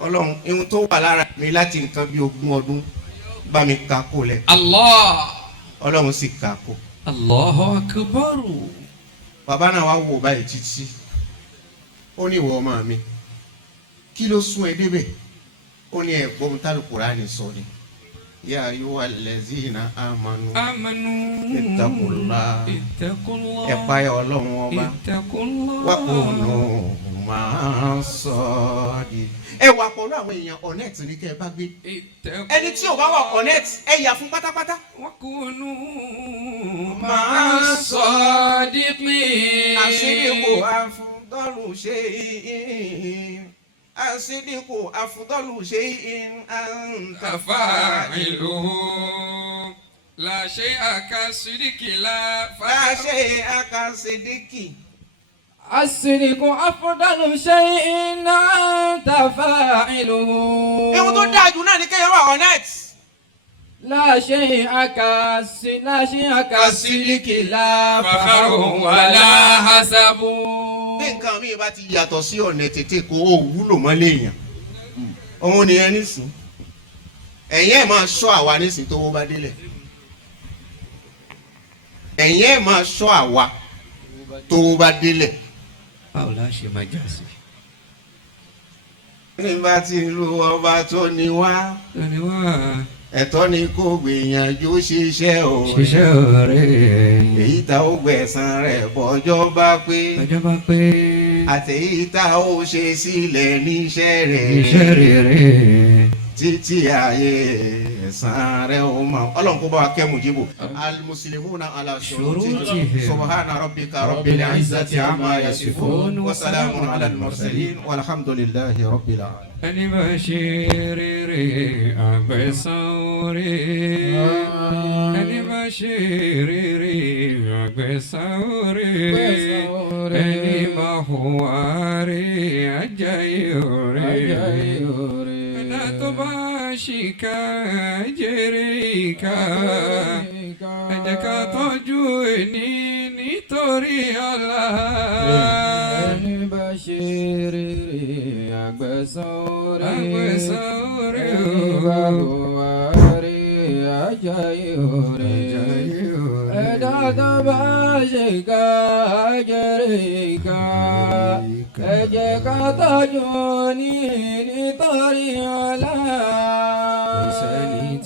Ọlọ́run ihun tó wà lára mi láti nǹkan bí 20 ọdún bá mi kà kó lẹ̀. Ọlọ́run sì kà kó. Allahu akbar. Bàbá náà wá wò báyìí títí ó ní ìwọ ọmọ mi kí ló sún ẹ débẹ̀ ó ní ẹ̀gbọ́n tálùkùránì sọ ni ya ayyuhal ladzina amanu ittaqullah ẹ páyà Ọlọ́run ọba wa kunu ma'as sadiqin. Ẹ wà pọ̀lú àwọn èèyàn connect ní kẹ́ ẹ bá gbé ẹni tí ò bá wà connect ẹ yà fún pátápátá. wa kunu ma'as sadiqin. Àṣídìkù afdalu shay'in àṣídìkù afdalu shay'in anta fa'iluhu la shay'a kasidiki la shay'a kasidiki. As-sidqu afdalu shay'in anta fa'iluhu. Ewu tó dáa jù náà ni kéèyàn wà connect. La shay'a kasidiki la fakharun wala hasabu. Bí nǹkan mi bá ti yàtọ̀ sí ọ̀nà tètè kó o wúlò mọ́ léèyàn. Òun nìyẹn nísìn. Ẹ̀yin ẹ̀ máa ṣọ́ àwa nísìn tó wó bá délẹ̀. Ẹ̀yin ẹ̀ máa ṣọ́ àwa tó wó bá délẹ̀. Báwo la ṣe máa jà sí? Nígbà tí ìlú ọba tó ní wá. Ẹ̀tọ́ ni kó gbìyànjú ṣiṣẹ́ òre. Ṣiṣẹ́ òre. Èyí tá ó gbẹ̀san rẹ̀ bọ́jọ́ bá pé. Bọ́jọ́ bá pé. Àtẹ̀yí tá ó ṣe sílẹ̀ níṣẹ́ rẹ̀. Níṣẹ́ rere. Títí ayé ẹ̀san rẹ̀ ó mọ̀. Ọlọ́run kó bá wa kẹ́ Mujibu. Al-muslimuna ala shurutihim. Subhana rabbika rabbil izzati amma yasifun. Wa salamun ala al-mursalin. Walhamdulillahi rabbil alamin. Ẹni bá ṣe rere àgbẹ̀san oore. Ẹni bá ṣe rere àgbẹ̀san oore. Ẹni bá hùwà rere àjàyè oore. Ẹ̀dá tó bá ṣìkà jèrè ìkà. Ẹ jẹ́ ká tọ́jú ẹni nítorí ọ̀la. Ẹni bá ṣe rere àgbẹ̀san oore. Ẹ̀bá hùwà rere àjàyè oore. Ẹ̀dá tó bá ṣìkà jèrè ìkà. Ẹ jẹ́ ká tọ́jú ní nítorí ọ̀la.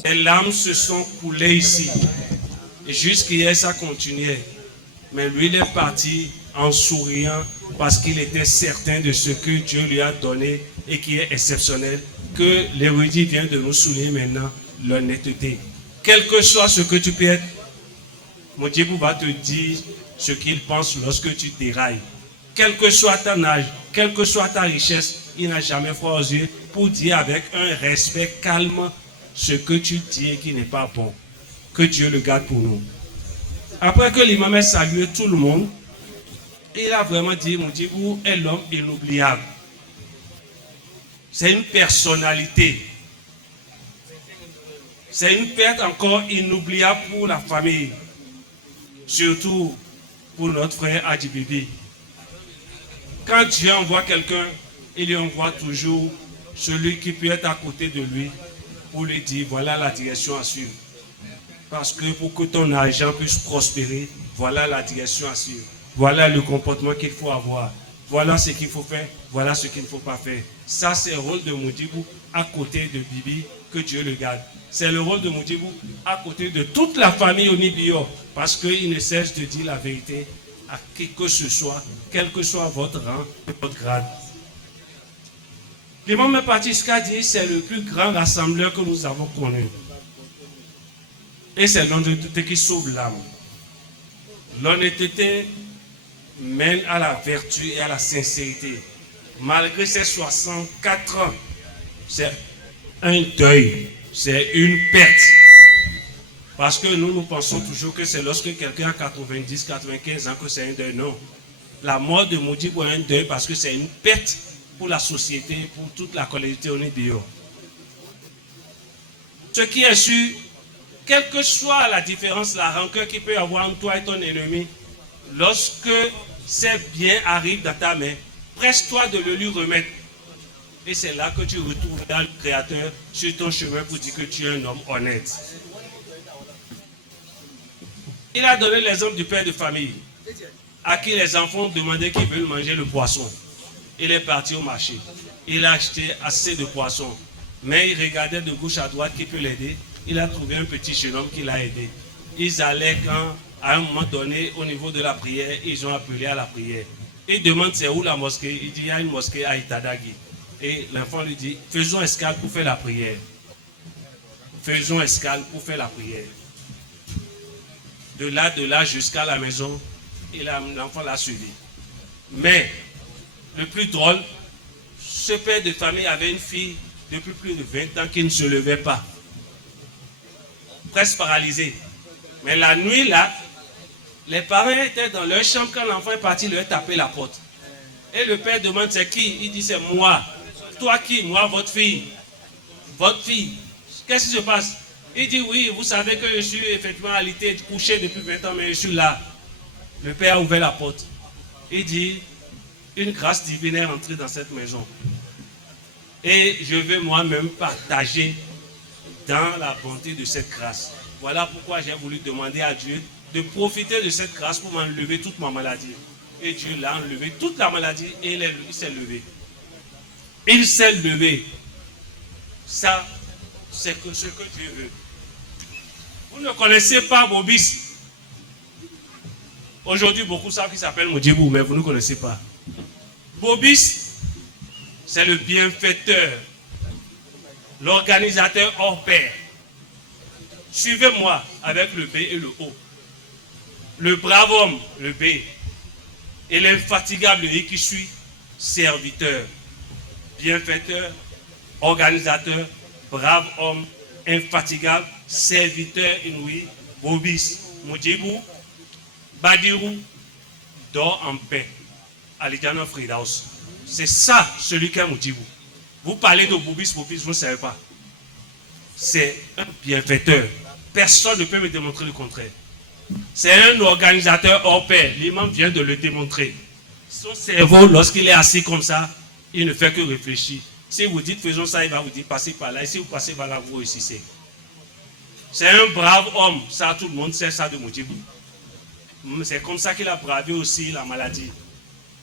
Les larmes se sont coulées ici. Et jusqu'hier, ça continuait. Mais lui, il est parti en souriant parce qu'il était certain de ce que Dieu lui a donné et qui est exceptionnel, que l'érudit vient de nous souligner maintenant, l'honnêteté. Quel que soit ce que tu peux être, Mujibu va te dire ce qu'il pense lorsque tu dérailles. quel que soit ton âge, quelle que soit ta richesse, il n'a jamais froid aux yeux pour dire avec un respect calme ce que tu dis et qui n'est pas bon. Que Dieu le garde pour nous. Après que l'imam ait salué tout le monde, il a vraiment dit, Moudjibou est l'homme inoubliable. C'est une personnalité. C'est une perte encore inoubliable pour la famille. Surtout pour notre frère Hadji Bibi. Quand Dieu envoie quelqu'un, il lui envoie toujours celui qui peut être à côté de lui pour lui dire, voilà la direction à suivre. Parce que pour que ton argent puisse prospérer, voilà la direction à suivre. Voilà le comportement qu'il faut avoir. Voilà ce qu'il faut faire, voilà ce qu'il ne faut pas faire. Ça, c'est le rôle de Moudjibou à côté de Bibi, que Dieu le garde. C'est le rôle de Moudjibou à côté de toute la famille Onibio, parce qu'il ne cesse de dire la vérité à qui que ce soit, quel que soit votre rang et votre grade. L'imam Patiska dit c'est le plus grand rassembleur que nous avons connu. Et c'est l'honnêteté qui sauve l'âme. L'honnêteté mène à la vertu et à la sincérité. Malgré ses 64 ans, c'est un deuil, c'est une perte. Parce que nous pensons toujours que c'est lorsque quelqu'un a 90, 95 ans que c'est un deuil. Non. La mort de Moudjibou est un deuil parce que c'est une perte pour la société, pour toute la collectivité Onibio. Ce qui est sûr, quelle que soit la différence, la rancœur qu'il peut y avoir entre toi et ton ennemi, lorsque ces biens arrivent dans ta main, presse-toi de le lui remettre. Et c'est là que tu retrouveras le Créateur sur ton chemin pour dire que tu es un homme honnête. Il a donné l'exemple du père de famille, à qui les enfants demandaient qu'ils veulent manger le poisson. Il est parti au marché. Il a acheté assez de poissons. Mais il regardait de gauche à droite qui peut l'aider. Il a trouvé un petit jeune homme qui l'a aidé. Ils allaient quand, à un moment donné, au niveau de la prière, ils ont appelé à la prière. Il demande c'est où la mosquée. Il dit il y a une mosquée à Itadagui. Et l'enfant lui dit faisons escale pour faire la prière. Faisons escale pour faire la prière. De là jusqu'à la maison, l'enfant l'a suivi. Mais le plus drôle, ce père de famille avait une fille depuis plus de 20 ans qui ne se levait pas. Presque paralysée. Mais la nuit là, les parents étaient dans leur chambre quand l'enfant est parti, il leur a tapé la porte. Et le père demande c'est qui? Il dit c'est moi. Toi qui? Moi, votre fille. Votre fille. Qu'est-ce qui se passe? Il dit oui, vous savez que je suis effectivement alité, couché depuis 20 ans, mais je suis là. Le père a ouvert la porte. Il dit une grâce divine est entrée dans cette maison. Et je vais moi-même partager dans la bonté de cette grâce. Voilà pourquoi j'ai voulu demander à Dieu de profiter de cette grâce pour m'enlever toute ma maladie. Et Dieu l'a enlevé toute la maladie et il s'est levé. Il s'est levé. Ça, c'est ce que Dieu veut. Vous ne connaissez pas Bobis. Aujourd'hui, beaucoup savent qu'il s'appelle Moudjibou, mais vous ne connaissez pas. Bobis, c'est le bienfaiteur, l'organisateur hors pair. Suivez-moi avec le B et le O. Le brave homme, le B, et l'infatigable I qui suit, serviteur, bienfaiteur, organisateur, brave homme, infatigable, serviteur inouï, Bobis, Moudjibou, Badirou, dort en paix. Alijana Fridaus. C'est ça, celui qui est Moudjibou. Vous parlez de Bobis, vous ne savez pas. C'est un bienfaiteur. Personne ne peut me démontrer le contraire. C'est un organisateur hors pair. L'imam vient de le démontrer. Son cerveau, lorsqu'il est assis comme ça, il ne fait que réfléchir. Si vous dites faisons ça, il va vous dire passez par là. Et si vous passez par là, vous réussissez. C'est un brave homme. Ça, tout le monde sait ça de Moudjibou. C'est comme ça qu'il a bravé aussi la maladie.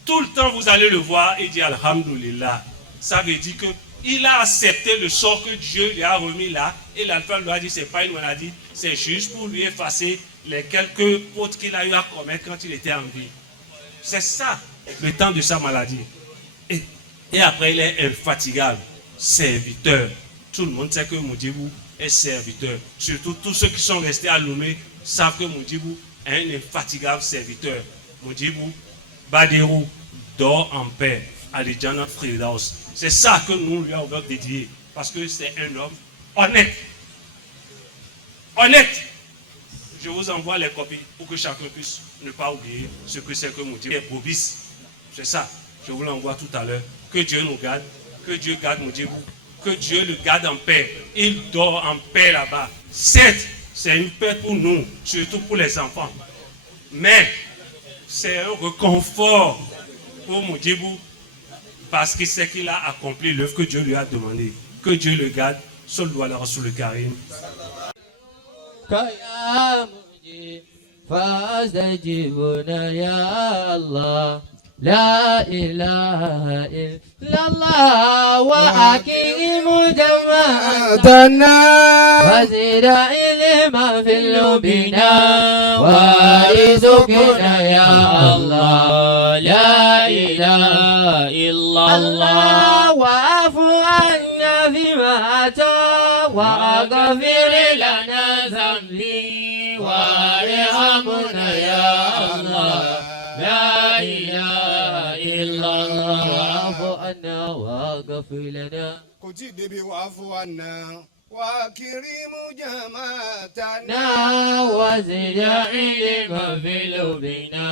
Tout le temps, vous allez le voir et dire Alhamdulillah. Ça veut dire qu'il a accepté le sort que Dieu lui a remis là. Et l'alpha lui a dit, ce n'est pas une maladie, c'est juste pour lui effacer les quelques fautes qu'il a eu à commettre quand il était en vie. C'est ça, le temps de sa maladie. Et après, il est infatigable, serviteur. Tout le monde sait que Moudjibou est serviteur. Surtout tous ceux qui sont restés à Lomé savent que Moudjibou est un infatigable serviteur. Moudjibou, Badirou, dort en paix. Al-Jannah Firdaus. C'est ça que nous lui avons dédié. Parce que c'est un homme honnête. Honnête. Je vous envoie les copies pour que chacun puisse ne pas oublier ce que c'est que Moudjibou est Bobis. C'est ça. Je vous l'envoie tout à l'heure. Que Dieu nous garde. Que Dieu garde Moudjibou. Que Dieu le garde en paix. Il dort en paix là-bas. Certes, c'est une paix pour nous, surtout pour les enfants. Mais c'est un réconfort pour Moudjibou parce qu'il sait qu'il a accompli l'œuvre que Dieu lui a demandé. Que Dieu le garde. Sallu ala Rasul Karim. يا مجيب فاستجبنا يا الله لا إله إلا الله وأقيم جماعتنا وزد علما في قلوبنا وارزقنا يا الله لا إله إلا الله واعف عنا فيما أتى واغفر لنا ذنبي وارحمنا يا الله لا إله إلا الله واعف عنا واغفر لنا kò tí ì débi wàá fún wa náà wà á kiri mú jàmá tàná. وزد علما في قلوبنا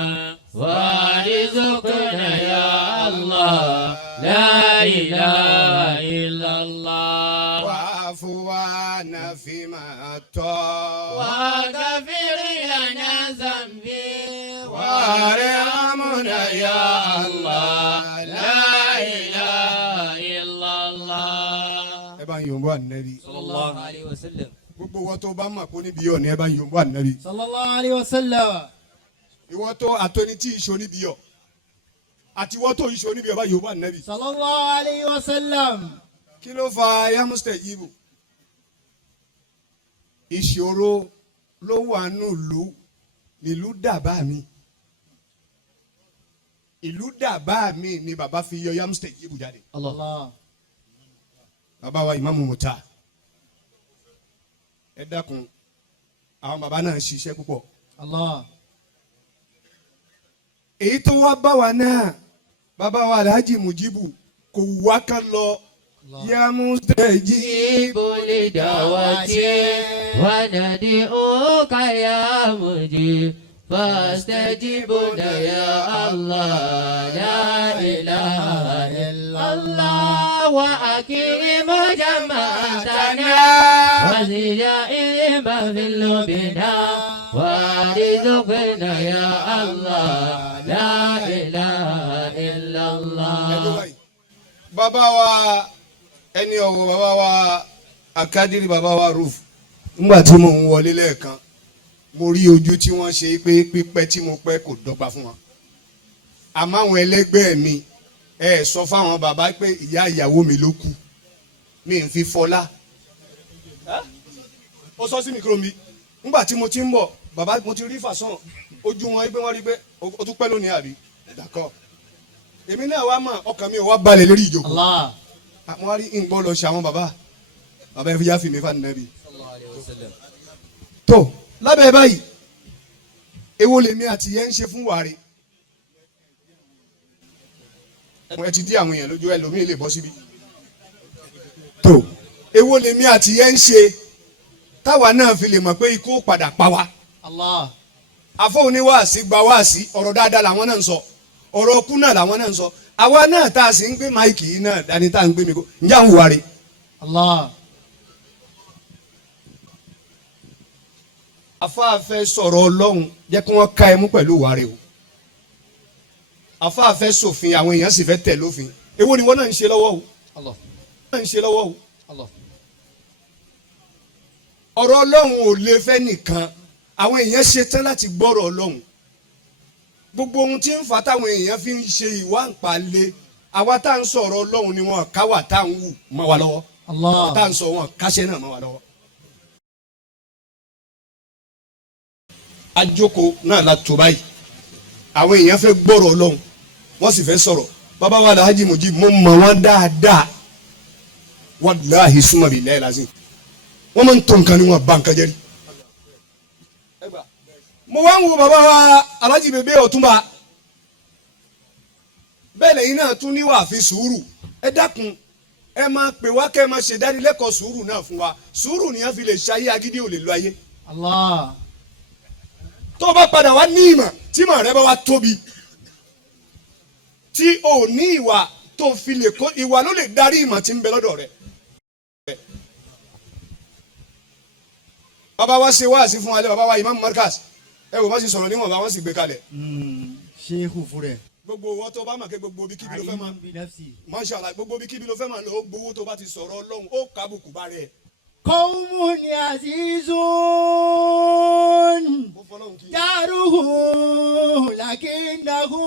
وارزقنا يا الله لا إله إلا الله wàá fún wa náà fi máa tọ́. واغفر لنا ذنبي وارحمنا يا الله لا إله إلا الله ẹ bá ń yòǹbó ànábì. صلى الله عليه وسلم gbogbo wọn tó bá mọ̀ kó níbi yọ̀ ni ẹ bá ń yòǹbó ànábì. صلى الله عليه وسلم ìwọ tó àtọ́ni tí ìṣó níbi yọ̀ àti ìwọ tó ìṣó níbi yọ̀ bá yòǹbó ànábì. صلى الله عليه وسلم kí ló fa yamustajibu ìṣòro ló wà nílùú nílùú dàbá mi ìlú dàbá mi ni bàbá fi yọ yamustajibu jáde. الله bàbá wa ìmáàmù Muta ẹ dákun àwọn bàbá náà ṣiṣẹ́ púpọ̀ الله èyí tó wá bá wa náà bàbá wa Alhaji Mujibu kò wá ká lọ yamustajibu. جيب لدعوتي وندعوك يا مجيب فاستجبنا يا الله لا إله إلا الله وأكرم جماعتنا وزد علما في قلوبنا وارزقنا يا الله لا إله إلا الله bàbá wa ẹni ọ̀wọ̀ bàbá wa akadiri bàbá wa roof nígbà tí mo ń wọlé lẹ́ẹ̀kan mo rí ojú tí wọ́n ṣe pé pípẹ́ tí mo pẹ́ kò dọ́gba fún wọn àmọ́ àwọn ẹlẹgbẹ́ mi ẹ sọ fáwọn bàbá pé ìyá ìyàwó mi ló kù mi ń fi fọlá ó sọ sí mikro mi nígbà tí mo ti ń bọ̀ bàbá mo ti rí fàṣán ojú wọn pé wọ́n rí pé o tún pẹ́ lónìí àbí dàkọ́ èmi náà wá mọ̀ ọkàn mi ò wá balẹ̀ lórí ìjókòó الله àwọn arí nǹkan lọ ṣe àwọn bàbá bàbá yẹn fi mi fa nàbí. tó lábẹ́ báyìí èwo lèmi àti yẹn ń ṣe fún wàrí ẹ ti dí àwọn èèyàn lójú ẹlòmíì lè bọ́ síbi. tó èwo lèmi àti yẹn ń ṣe táwa náà fi lè mọ̀ pé ikú ó padà pa wá. الله àfọwọ́ni wáàsí gba wáàsí ọ̀rọ̀ dáadáa làwọn náà ń sọ ọ̀rọ̀ ọkú náà làwọn náà ń sọ àwa náà tá a sì ń gbé máìkì yìí náà dání tá a ń gbé mi kó ǹjẹ́ àwọn wàrí. الله afáàfẹ́ sọ̀rọ̀ ọlọ́run jẹ́ kí wọ́n ká ẹ mú pẹ̀lú wàrí o afáàfẹ́ ṣòfin àwọn èèyàn sì fẹ́ tẹ̀ lófin èwo ni wọ́n náà ń ṣe lọ́wọ́ o الله náà ń ṣe lọ́wọ́ o الله ọ̀rọ̀ ọlọ́run ò lè fẹ́ nìkan àwọn èèyàn ṣe tán láti gbọ́rọ̀ ọlọ́run gbogbo ohun tí ń fa táwọn èèyàn fi ń ṣe ìwà ìpàlẹ̀ àwa tá à ń sọ̀rọ̀ ọlọ́run ni wọn káwà tá à ń wù mọ́ wa lọ́wọ́ الله tá à ń sọ wọn káṣẹ́ náà mọ́ wa lọ́wọ́. ajoko náà la tó báyìí àwọn èèyàn fẹ́ gbọ́rọ̀ ọlọ́run wọ́n sì fẹ́ sọ̀rọ̀ bàbá wa Alhaji Mujibu mo mọ̀ wọ́n dáadáa wàláhi súnmọ́ bíi lẹ́yìn lásìkò wọ́n máa ń tó nǹkan ni wọ́n bá nǹkan jẹ́ rí. mo wá ń wo bàbá wa Alhaji Bèbè Ọ̀túnba bẹ́ẹ̀ lẹ́yìn náà tún níwà àfi sùúrù ẹ dákun ẹ máa pè wá kẹ́ ẹ máa ṣèdánilẹ́kọ̀ọ́ sùúrù náà fún wa sùúrù nìyẹn fi lè ṣayé agídí ò lè lo ayé. Allah. tó o bá padà wá ní ìmọ̀ tí ìmọ̀ rẹ bá wá tóbi tí o ní ìwà tó fi lè kó ìwà ló lè darí ìmọ̀ tí ń bẹ lọ́dọ̀ rẹ. bàbá wa ṣe wáàsí fún wa lẹ bàbá wa Imam Markaz ẹ wò wọ́n sì sọ̀rọ̀ níwọ̀n bá wọ́n sì gbé kalẹ̀. Sheikhu fure. gbogbo owó tó bá mà ké gbogbo bí kíbi ló fẹ́ máa Masha Allah gbogbo bí kíbi ló fẹ́ máa lọ ó gbowó tó bá ti sọ̀rọ̀ Ọlọ́run ó kábùkù bá rẹ̀. Qawmun azizun jaruhu lakinnahu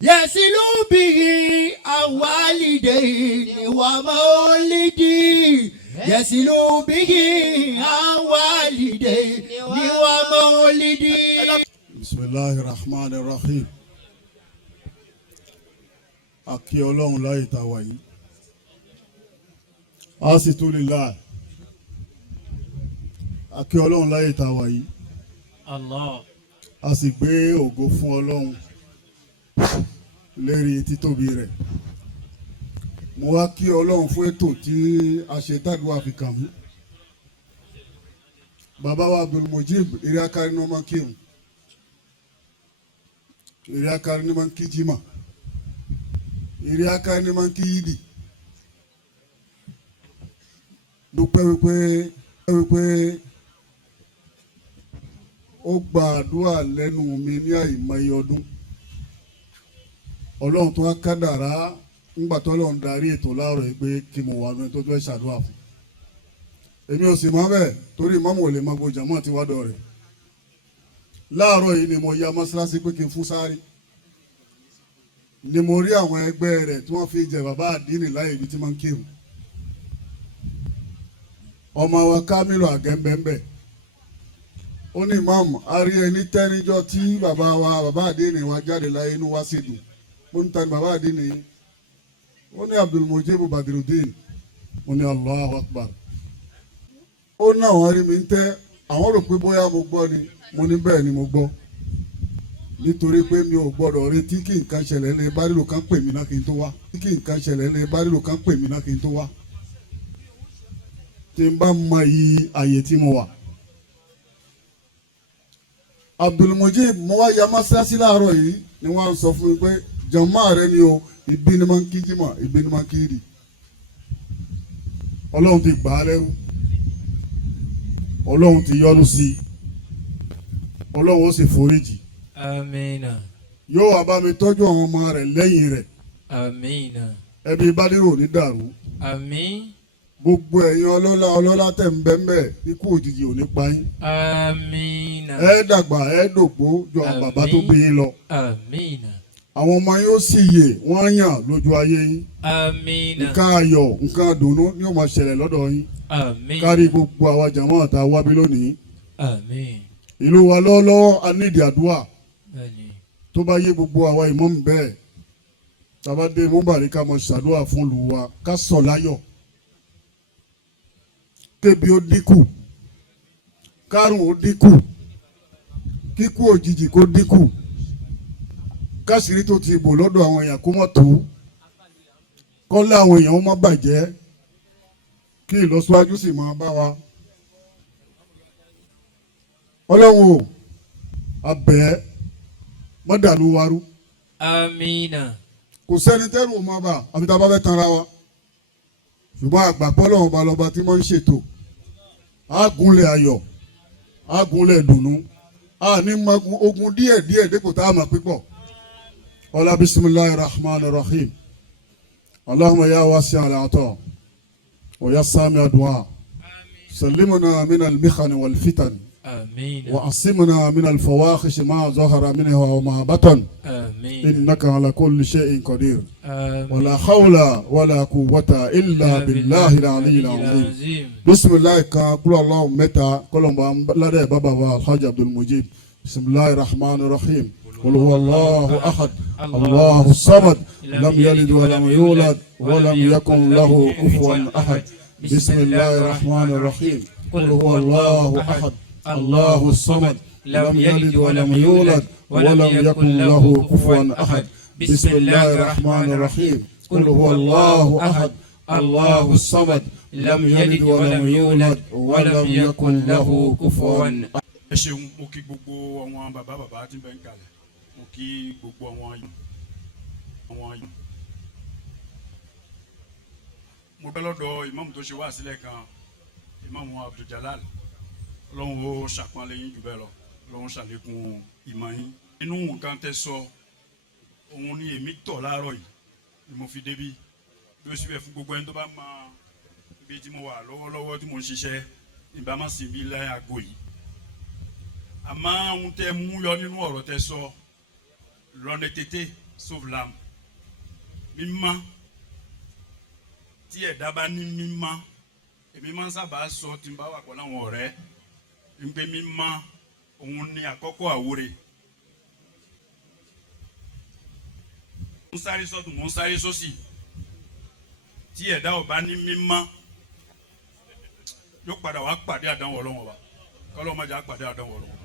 yasilu bihi awalidayni wa mawlidi yasilu bihi awalidayni wa mawlidi. Bismillahir Rahmanir Rahim. Akí Ọlọ́run láyé tá wà yìí. A sì tó lè láà. Akí Ọlọ́run láyé tá wà yìí. Allah. A sì gbé ògo fún Ọlọ́run lérí títóbi rẹ̀. Mo wá kí Ọlọ́run fún ètò tí a ṣe tàdúrà fi kàn mí. Bàbá wa Abdul Mujib eré akárí ní ọmọ kírun. Eré akárí ní ọmọ kí jimá. Eré akárí ní ọmọ kí yídì. Dúpẹ́ wípé ó gba àdúrà lẹ́nu mi ní àìmọye ọdún. Ọlọ́run tó wá kádàrá ńgbà tó Ọlọ́run darí ètò láàárọ̀ yìí pé kí mo wà lóyún tó fẹ́ ṣàdúrà fún. Èmi ò sì mọ̀ bẹ́ẹ̀ torí ìmáàmù ò lè mọ gbogbo jàmọ́ àti wádọ̀ rẹ̀. Láàárọ̀ yìí ni mo ya mọ́ṣáláṣí pé kí n fún sáré. Ni mo rí àwọn ẹgbẹ́ rẹ̀ tí wọ́n fi jẹ bàbá àdínì láyé ibi tí wọ́n ń kírun. Ọmọ wa Kámílù Àgẹ́mbẹ́mbẹ́. Ó ní ìmáàmù a rí ẹni tẹ́níjọ́ tí bàbá àdínì wa jáde láyé inú wa sì dùn. Mo ń ta ni bàbá àdínì yìí. Ó ní Abdul Mujib Badruddin. Mo ní Allahu Akbar. Ó ní àwọn rí mi ń tẹ́ àwọn rò pé bóyá mo gbọ́ ni mo ní bẹ́ẹ̀ ni mo gbọ́. Nítorí pé mi ò gbọ́dọ̀ retí kí nǹkan ṣẹlẹ̀ lé bárìlò kan pè mí náà kí n tó wá. Kí nǹkan ṣẹlẹ̀ lé bárìlò kan pè mí náà kí n tó wá. Tí n bá mọ iyì àyè tí mo wà. Abdul Mujib mo wá ya mọ́ṣáláṣí láàárọ̀ yìí ni wọ́n sọ fún mi pé jàmáà rẹ ni o ibi ni máa ń kí jimá ibi ni máa ń kí rì. Ọlọ́run ti gbà á lẹ́rú. Ọlọ́run ti yọ́nú sí i. Ọlọ́run ó sì foríjì. Amina. Yóò wá bá mi tọ́jú àwọn ọmọ rẹ̀ lẹ́yìn rẹ̀. Amina. Ẹbí Bádírò ní dàrú. Àmín. Gbogbo ẹ̀yin ọlọ́lá tẹ̀ ń bẹ́ẹ̀ ikú òjijì ò ní pa yín. Amina. Ẹ dàgbà ẹ dògbó jọ àwọn bàbá tó bí yín lọ. Amina. Àwọn ọmọ yín ó sì yè wọ́n yàn lójú ayé yín. Amina. Nǹkan ayọ̀ nǹkan dùnú ni ó máa ṣẹlẹ̀ lọ́dọ̀ yín. Amina. Kárí gbogbo àwa jàmáà tá wábí lónìí. Àmín. Ìlú wa lọ́wọ́lọ́wọ́ a nídìí àdúrà. Bẹ́ẹ̀ni. Tó bá yé gbogbo àwa ìmáàmù bẹ́ẹ̀. Tàbá dé múbàrí ká mọ̀ ṣàdúrà fún ìlú wa ká sọ̀ láyọ̀. Kébi ó dínkù. Kárùn ó dínkù. Kíkú òjijì kó dínkù. Káṣírí tó ti bò lọ́dọ̀ àwọn èèyàn kó mọ̀ tó. Kọ́lá àwọn èèyàn ó má bàjẹ́. Kí ìlọsíwájú sì máa bá wa. Ọlọ́run o abẹ́ mọ́dàlú warú. Amina. Kò sẹ́ni tẹ́rù ò máa bà àfi tá a bá fẹ́ tanra wa. Ṣùgbọ́n àgbàpọ̀ lọ́wọ́ ba lọ́ba tí wọ́n ń ṣètò. Àgúnlẹ̀ ayọ̀, àgúnlẹ̀ dùnú. A ní ogun díẹ̀ dépò tá a máa pípọ̀. Ọlá bisimilahi rahman rahim. Allahumma ya wasi al-ata. Wa ya sami ad-du'a. Sallimna min al-mikhan wal-fitan. آمين. وعصمنا من الفواحش ما ظهر منها وما بطن. آمين. إنك على كل شيء قدير. آمين. ولا حول ولا قوة إلا بالله العلي العظيم. بسم الله كل الله متى كل ما لا بابا الحاج عبد المجيد. بسم الله الرحمن الرحيم. قل هو الله أحد الله الصمد لم يلد ولم يولد ولم يكن له كفوا أحد. بسم الله الرحمن الرحيم. قل هو الله أحد الله الصمد لم يلد ولم يولد ولم يكن له كفوا أحد بسم الله الرحمن الرحيم قل هو الله أحد الله الصمد لم يلد ولم يولد ولم يكن له كفوا أحد. ẹ ṣeun mo kí gbogbo àwọn bàbá tí ń bẹ ń kalẹ̀ mo kí gbogbo àwọn yìí mo bẹ lọ́dọ̀ ìmáàmù tó ṣe wá sílẹ̀ kan ìmáàmù Abdul-Jalal Ọlọ́run ó ṣàpọ́nlé yín jù bẹ́ẹ̀ lọ Ọlọ́run ṣàlékún ìmọ̀ yín inú nǹkan tẹ́ sọ òun ni èmi tọ̀ láàárọ̀ yìí ni mo fi débí bí ó sì bẹ fún gbogbo ẹni tó bá mọ ibi tí mo wà lọ́wọ́lọ́wọ́ tí mo ń ṣiṣẹ́ ìbámu sí ibi lẹ́yìn àgbo yìí àmọ́ ohun tẹ́ mú yọ nínú ọ̀rọ̀ tẹ́ sọ l'honnêteté sauve l'âme mímọ́ tí ẹ̀dá bá ní mímọ́ èmi máa ń sábà sọ tí n bá wà pẹ̀lú àwọn ọ̀rẹ́ ń pé mímọ́ òun ni àkọ́kọ́ àwòrè mo ń sáré sọ́tún mo ń sáré sósì tí ẹ̀dá ò bá ní mímọ́ yóò padà wá pàdé àdánwò Ọlọ́run Ọba kọ́lọ́ ọmọdé á pàdé àdánwò Ọlọ́run.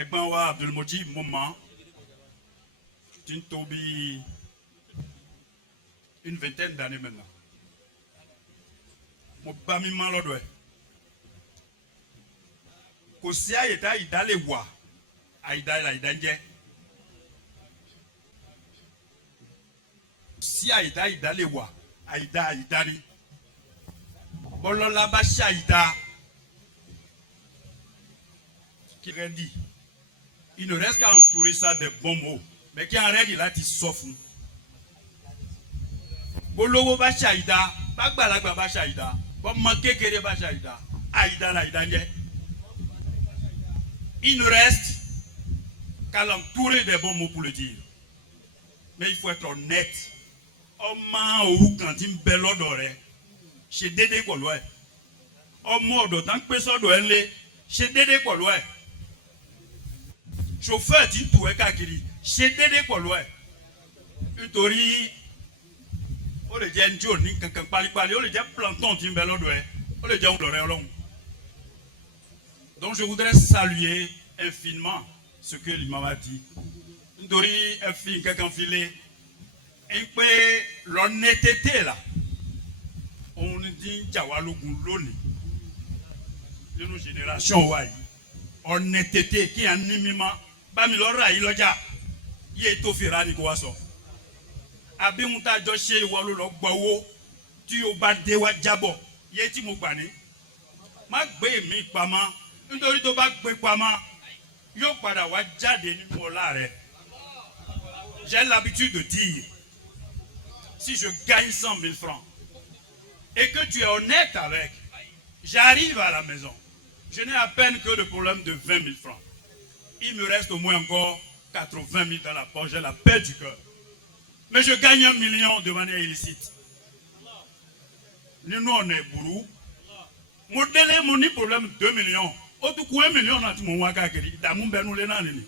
ẹ̀gbọ́n wa Abdulmojib mo mọ̀ tí ń tó bí une vingtaine d'années maintenant mo bá mi mọ́ lọ́dọ̀ ẹ̀ kò sí àyè tá ìdá lè wà àìdá ìlà ń jẹ́ sí àyè tá ìdá lè wà àìdá ni bọ́lọ́lá bá ṣàìdá qui dit il ne reste qu'à entourer ça de bons mots mais qui arrête láti sọ fún bolówó bá ṣàìdá bàgbàlagbà bá ṣàìdá bọ́mọ kékeré bá ṣàìdá àìdá la ìdá jẹ́ il ne reste qu'à l'entourer de bons mots pour le dire mais il faut être honnête ọmọ òrukàn tí ń bẹ lọ́dọ̀ rẹ̀ ṣe déédéé pẹ̀lú ẹ̀ ọmọ ọ̀dọ̀ tá ń pè sọ́dọ̀ ẹ̀ lé ṣe déédéé pẹ̀lú ẹ̀ chauffeur tí ń tù ẹ́ káàkiri ṣe déédéé pẹ̀lú ẹ̀ nítorí ó lè jẹ́ ẹni tí ò ní kankan pálípálí ó lè jẹ́ planton tí ń bẹ lọ́dọ̀ ẹ̀ ó lè jẹ́ òun lọ́rẹ́ Ọlọ́run. Donc je voudrais saluer infiniment ce que l'imam a dit nítorí ẹ fi kankan filé ń pé l'honnêteté là òun ni ti ń jà wá lógun lónìí nínú génération wa yìí honnêteté kí à ń ní mímọ́ bá mi lọ́ọ́ rà yìí lọ́jà yé tó fìrà ni kò wá sọ àbí ń tá a jọ ṣe ìwọ ló lọ gbọ́ owó tí o bá dé wá jábọ̀ yé tí mo gbà ní má gbé mi pamọ́ nítorí tó bá gbé pamọ́ yóò padà wá jáde nínú ọlá rẹ. J'ai l'habitude de dire si je gagne 100 000 francs et que tu es honnête avec, j'arrive à la maison, je n'ai à peine que le problème de 20 000 francs. Il me reste au moins encore 80 000 dans la poche, j'ai la paix du cœur. Mais je gagne 1 million de manière illicite. Nous, on est bourrou. Mon délai, mon problème 2 millions. Autre coup, 1 million, on a tout mon wakakiri. Damou benou le nanini.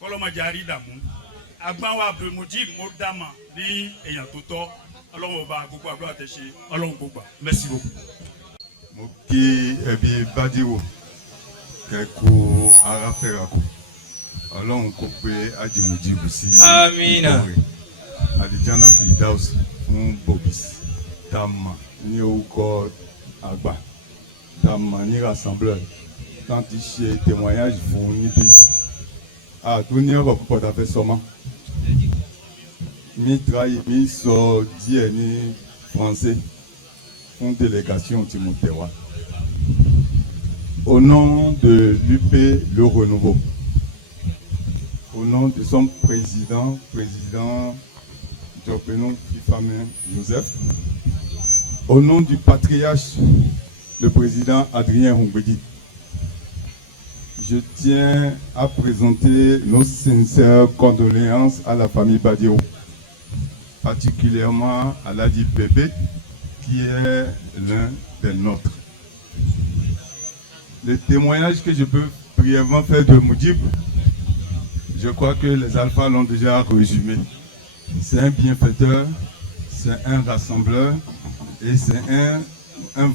Koloma jari damou. Agban wa Abdulmojib Modama ni èyàn tó tọ́. Ọlọ́run ọba gbogbo àgbà àtẹ̀ṣe. Ọlọ́run gbogbo. Merci beaucoup. Mo kí ẹbí Bádìwò kẹ́kọ̀ọ́ ara fẹ́ra kù. Ọlọ́run kò pé Ajimojib sí Amina. Alijana Fidaus fún Bobis Tama ní orúkọ àgbà Tama ní rassembleur tant ti ṣe témoignage fún níbí àtún ní ọ̀rọ̀ púpọ̀ tá a fẹ́ sọ mọ́ mi trahi mi sọ díẹ̀ ní français fún délégation tí mo tẹ̀ wá au nom de l'UP Le Renouveau, au nom de son président Diopénon Fifame Joseph, au nom du patriarche, le président Adrien Roumbedi, je tiens à présenter nos sincères condoléances à la famille Badiou, particulièrement à Ladi Bébé, qui est l'un des nôtres. Le témoignage que je peux brièvement faire de Moudjib, je crois que les alphas l'ont déjà résumé. C'est un bienfaiteur, c'est un rassembleur et c'est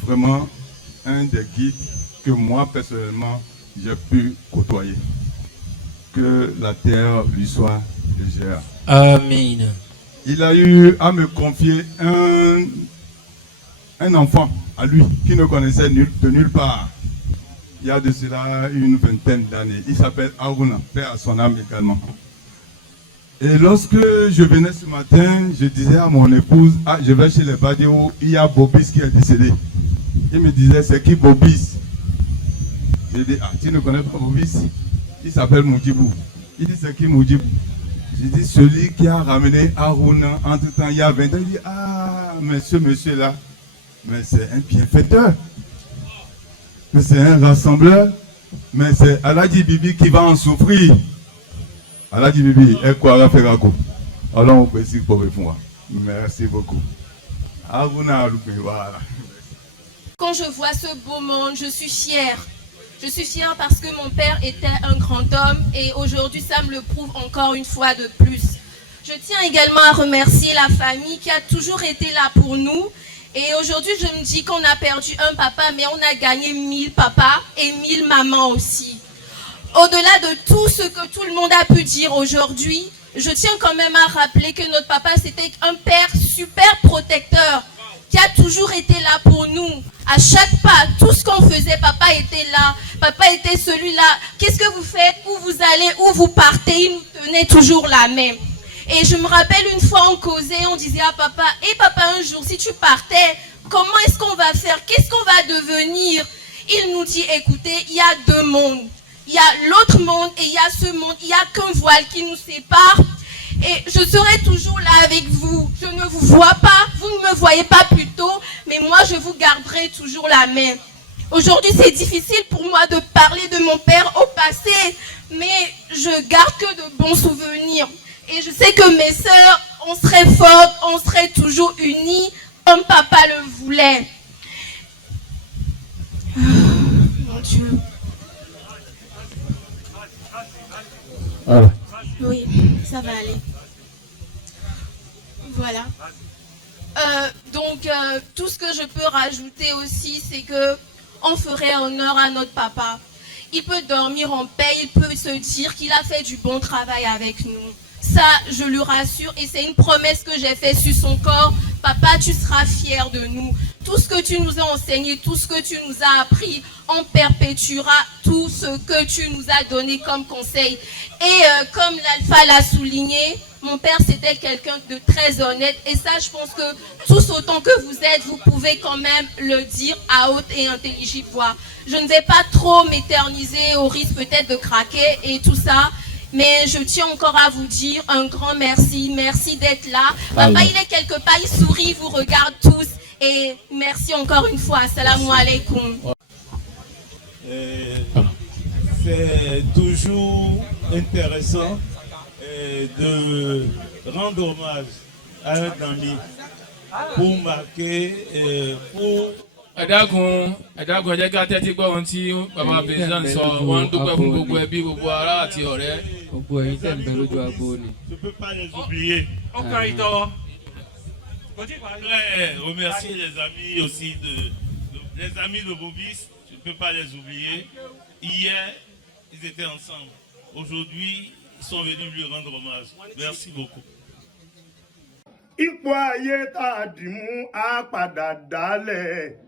vraiment un des guides que moi personnellement j'ai pu côtoyer. que la terre lui soit légère. Amen. Il a eu à me confier un enfant à lui qui ne connaissait de nulle part. Il y a de cela une vingtaine d'années. Il s'appelle Aruna, père à son âme également. Et lorsque je venais ce matin, je disais à mon épouse, ah, je vais chez les Badéo, il y a Bobis qui est décédé. Il me disait, c'est qui Bobis? J'ai dit, ah, tu ne connais pas Bobis? Il s'appelle Moudjibou. Il dit, c'est qui Moudjibou? J'ai dit, celui qui a ramené Aruna entre temps, il y a 20 ans. Il dit, ah, mais ce monsieur-là, mais c'est un bienfaiteur. Mais c'est un rassembleur. Mais c'est Aladji Bibi qui va en souffrir. Aladji Bibi, est quoi à faire à quoi? Alors on peut essayer pour répondre. Merci beaucoup. Voilà. Quand je vois ce beau monde, je suis fière. Je suis fière parce que mon père était un grand homme et aujourd'hui ça me le prouve encore une fois de plus. Je tiens également à remercier la famille qui a toujours été là pour nous. Et aujourd'hui je me dis qu'on a perdu un papa mais on a gagné 1000 papas et 1000 mamans aussi. Au-delà de tout ce que tout le monde a pu dire aujourd'hui, je tiens quand même à rappeler que notre papa c'était un père super protecteur qui a toujours été là pour nous. À chaque pas, tout ce qu'on faisait, papa était là. Papa était celui-là. Qu'est-ce que vous faites? Où vous allez? Où vous partez? Il nous tenait toujours la main. Et je me rappelle une fois, on causait, on disait à papa, « Et papa, un jour, si tu partais, comment est-ce qu'on va faire? Qu'est-ce qu'on va devenir ?» Il nous dit, « Écoutez, il y a deux mondes. Il y a l'autre monde et il y a ce monde. Il n'y a qu'un voile qui nous sépare. Et je serai toujours là avec vous. Je ne vous vois pas, vous ne me voyez pas plutôt, mais moi je vous garderai toujours la main. » Aujourd'hui c'est difficile pour moi de parler de mon père au passé, mais je garde que de bons souvenirs. Et je sais que mes sœurs, on serait fortes, on serait toujours unies, comme papa le voulait. Mon Dieu. Oui, ça va aller. Voilà. Donc, tout ce que je peux rajouter aussi, c'est que on ferait honneur à notre papa. Il peut dormir en paix, il peut se dire qu'il a fait du bon travail avec nous. Ça, je le rassure et c'est une promesse que j'ai faite sur son corps. Papa, tu seras fier de nous. Tout ce que tu nous as enseigné, tout ce que tu nous as appris, on perpétuera tout ce que tu nous as donné comme conseil. Et comme l'Alpha l'a souligné, mon père c'était quelqu'un de très honnête. Et ça, je pense que tous autant que vous êtes, vous pouvez quand même le dire à haute et intelligible voix. Je ne vais pas trop m'éterniser au risque peut-être de craquer et tout ça. Mais je tiens encore à vous dire un grand merci. Merci d'être là. Papa, il est quelque part, il sourit, il vous regarde tous. Et merci encore une fois. Assalamu alaikum. C'est toujours intéressant de rendre hommage à un ami pour marquer, pour... ẹ̀dákun ẹ̀jẹ̀ ká tẹ́tí gbọ́ ohun tí bàbá president sọ wọ́n ń dúpẹ́ fún gbogbo ẹbí gbogbo ará àti ọ̀rẹ́. Gbogbo ẹ̀yin tẹ̀ ń bẹ lójú agbo ni. Je ne peux pas les oublier. Remercier les amis aussi les amis de Bobis. Je ne peux pas les oublier. Hier, ils étaient ensemble. Aujourd'hui, ils sont venus lui rendre hommage. Merci beaucoup. Ipò ayé tá a dì mú á padà dálẹ̀.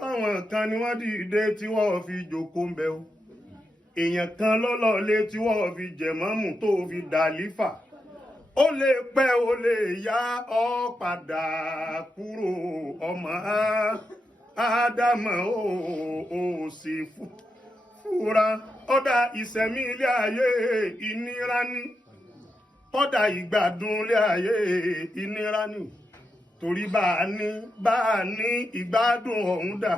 Àwọn kan ni wọ́n dìde tí wọ́n fi jókòó ń bẹ o. Èèyàn kan lọ́lọ́lé tí wọ́n fi jẹ̀mọ́mù tó fi dàlífà. Ó lè pẹ́ ó lè yá ọ padà kúrò ọmọ Ádámọ̀ ó sì fúra. Ọ̀dà ìṣẹ̀mí ilé ayé ìnira ni. Kọ́dà ìgbádùn ilé ayé ìnira ni. Torí bá a ní ìgbádùn ọ̀hún dà.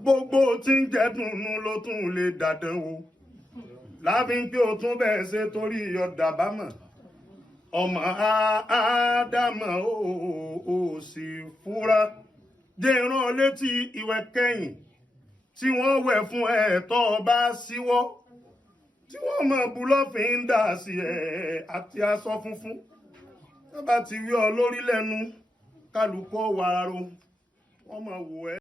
Gbogbo tí ń jẹ́ dùnnú ló tún lè dàdán o. Lábí pé o tún bẹ́ẹ̀ ṣe torí ọ̀dà bámọ̀. Ọmọ Ádámọ̀ ó sì fúra. Jẹ́ rán létí ìwẹ̀ kẹ́yìn tí wọ́n wẹ̀ fún ẹ̀tọ́ ọba síwọ́. Tí wọ́n mọ̀ bú lọ́fìn ń dà sí ẹ̀ àti aṣọ funfun. Tó bá ti rí ọ lórí lẹ́nu, kálukú wàrà ro, wọ́n mọ̀ wò ẹ́.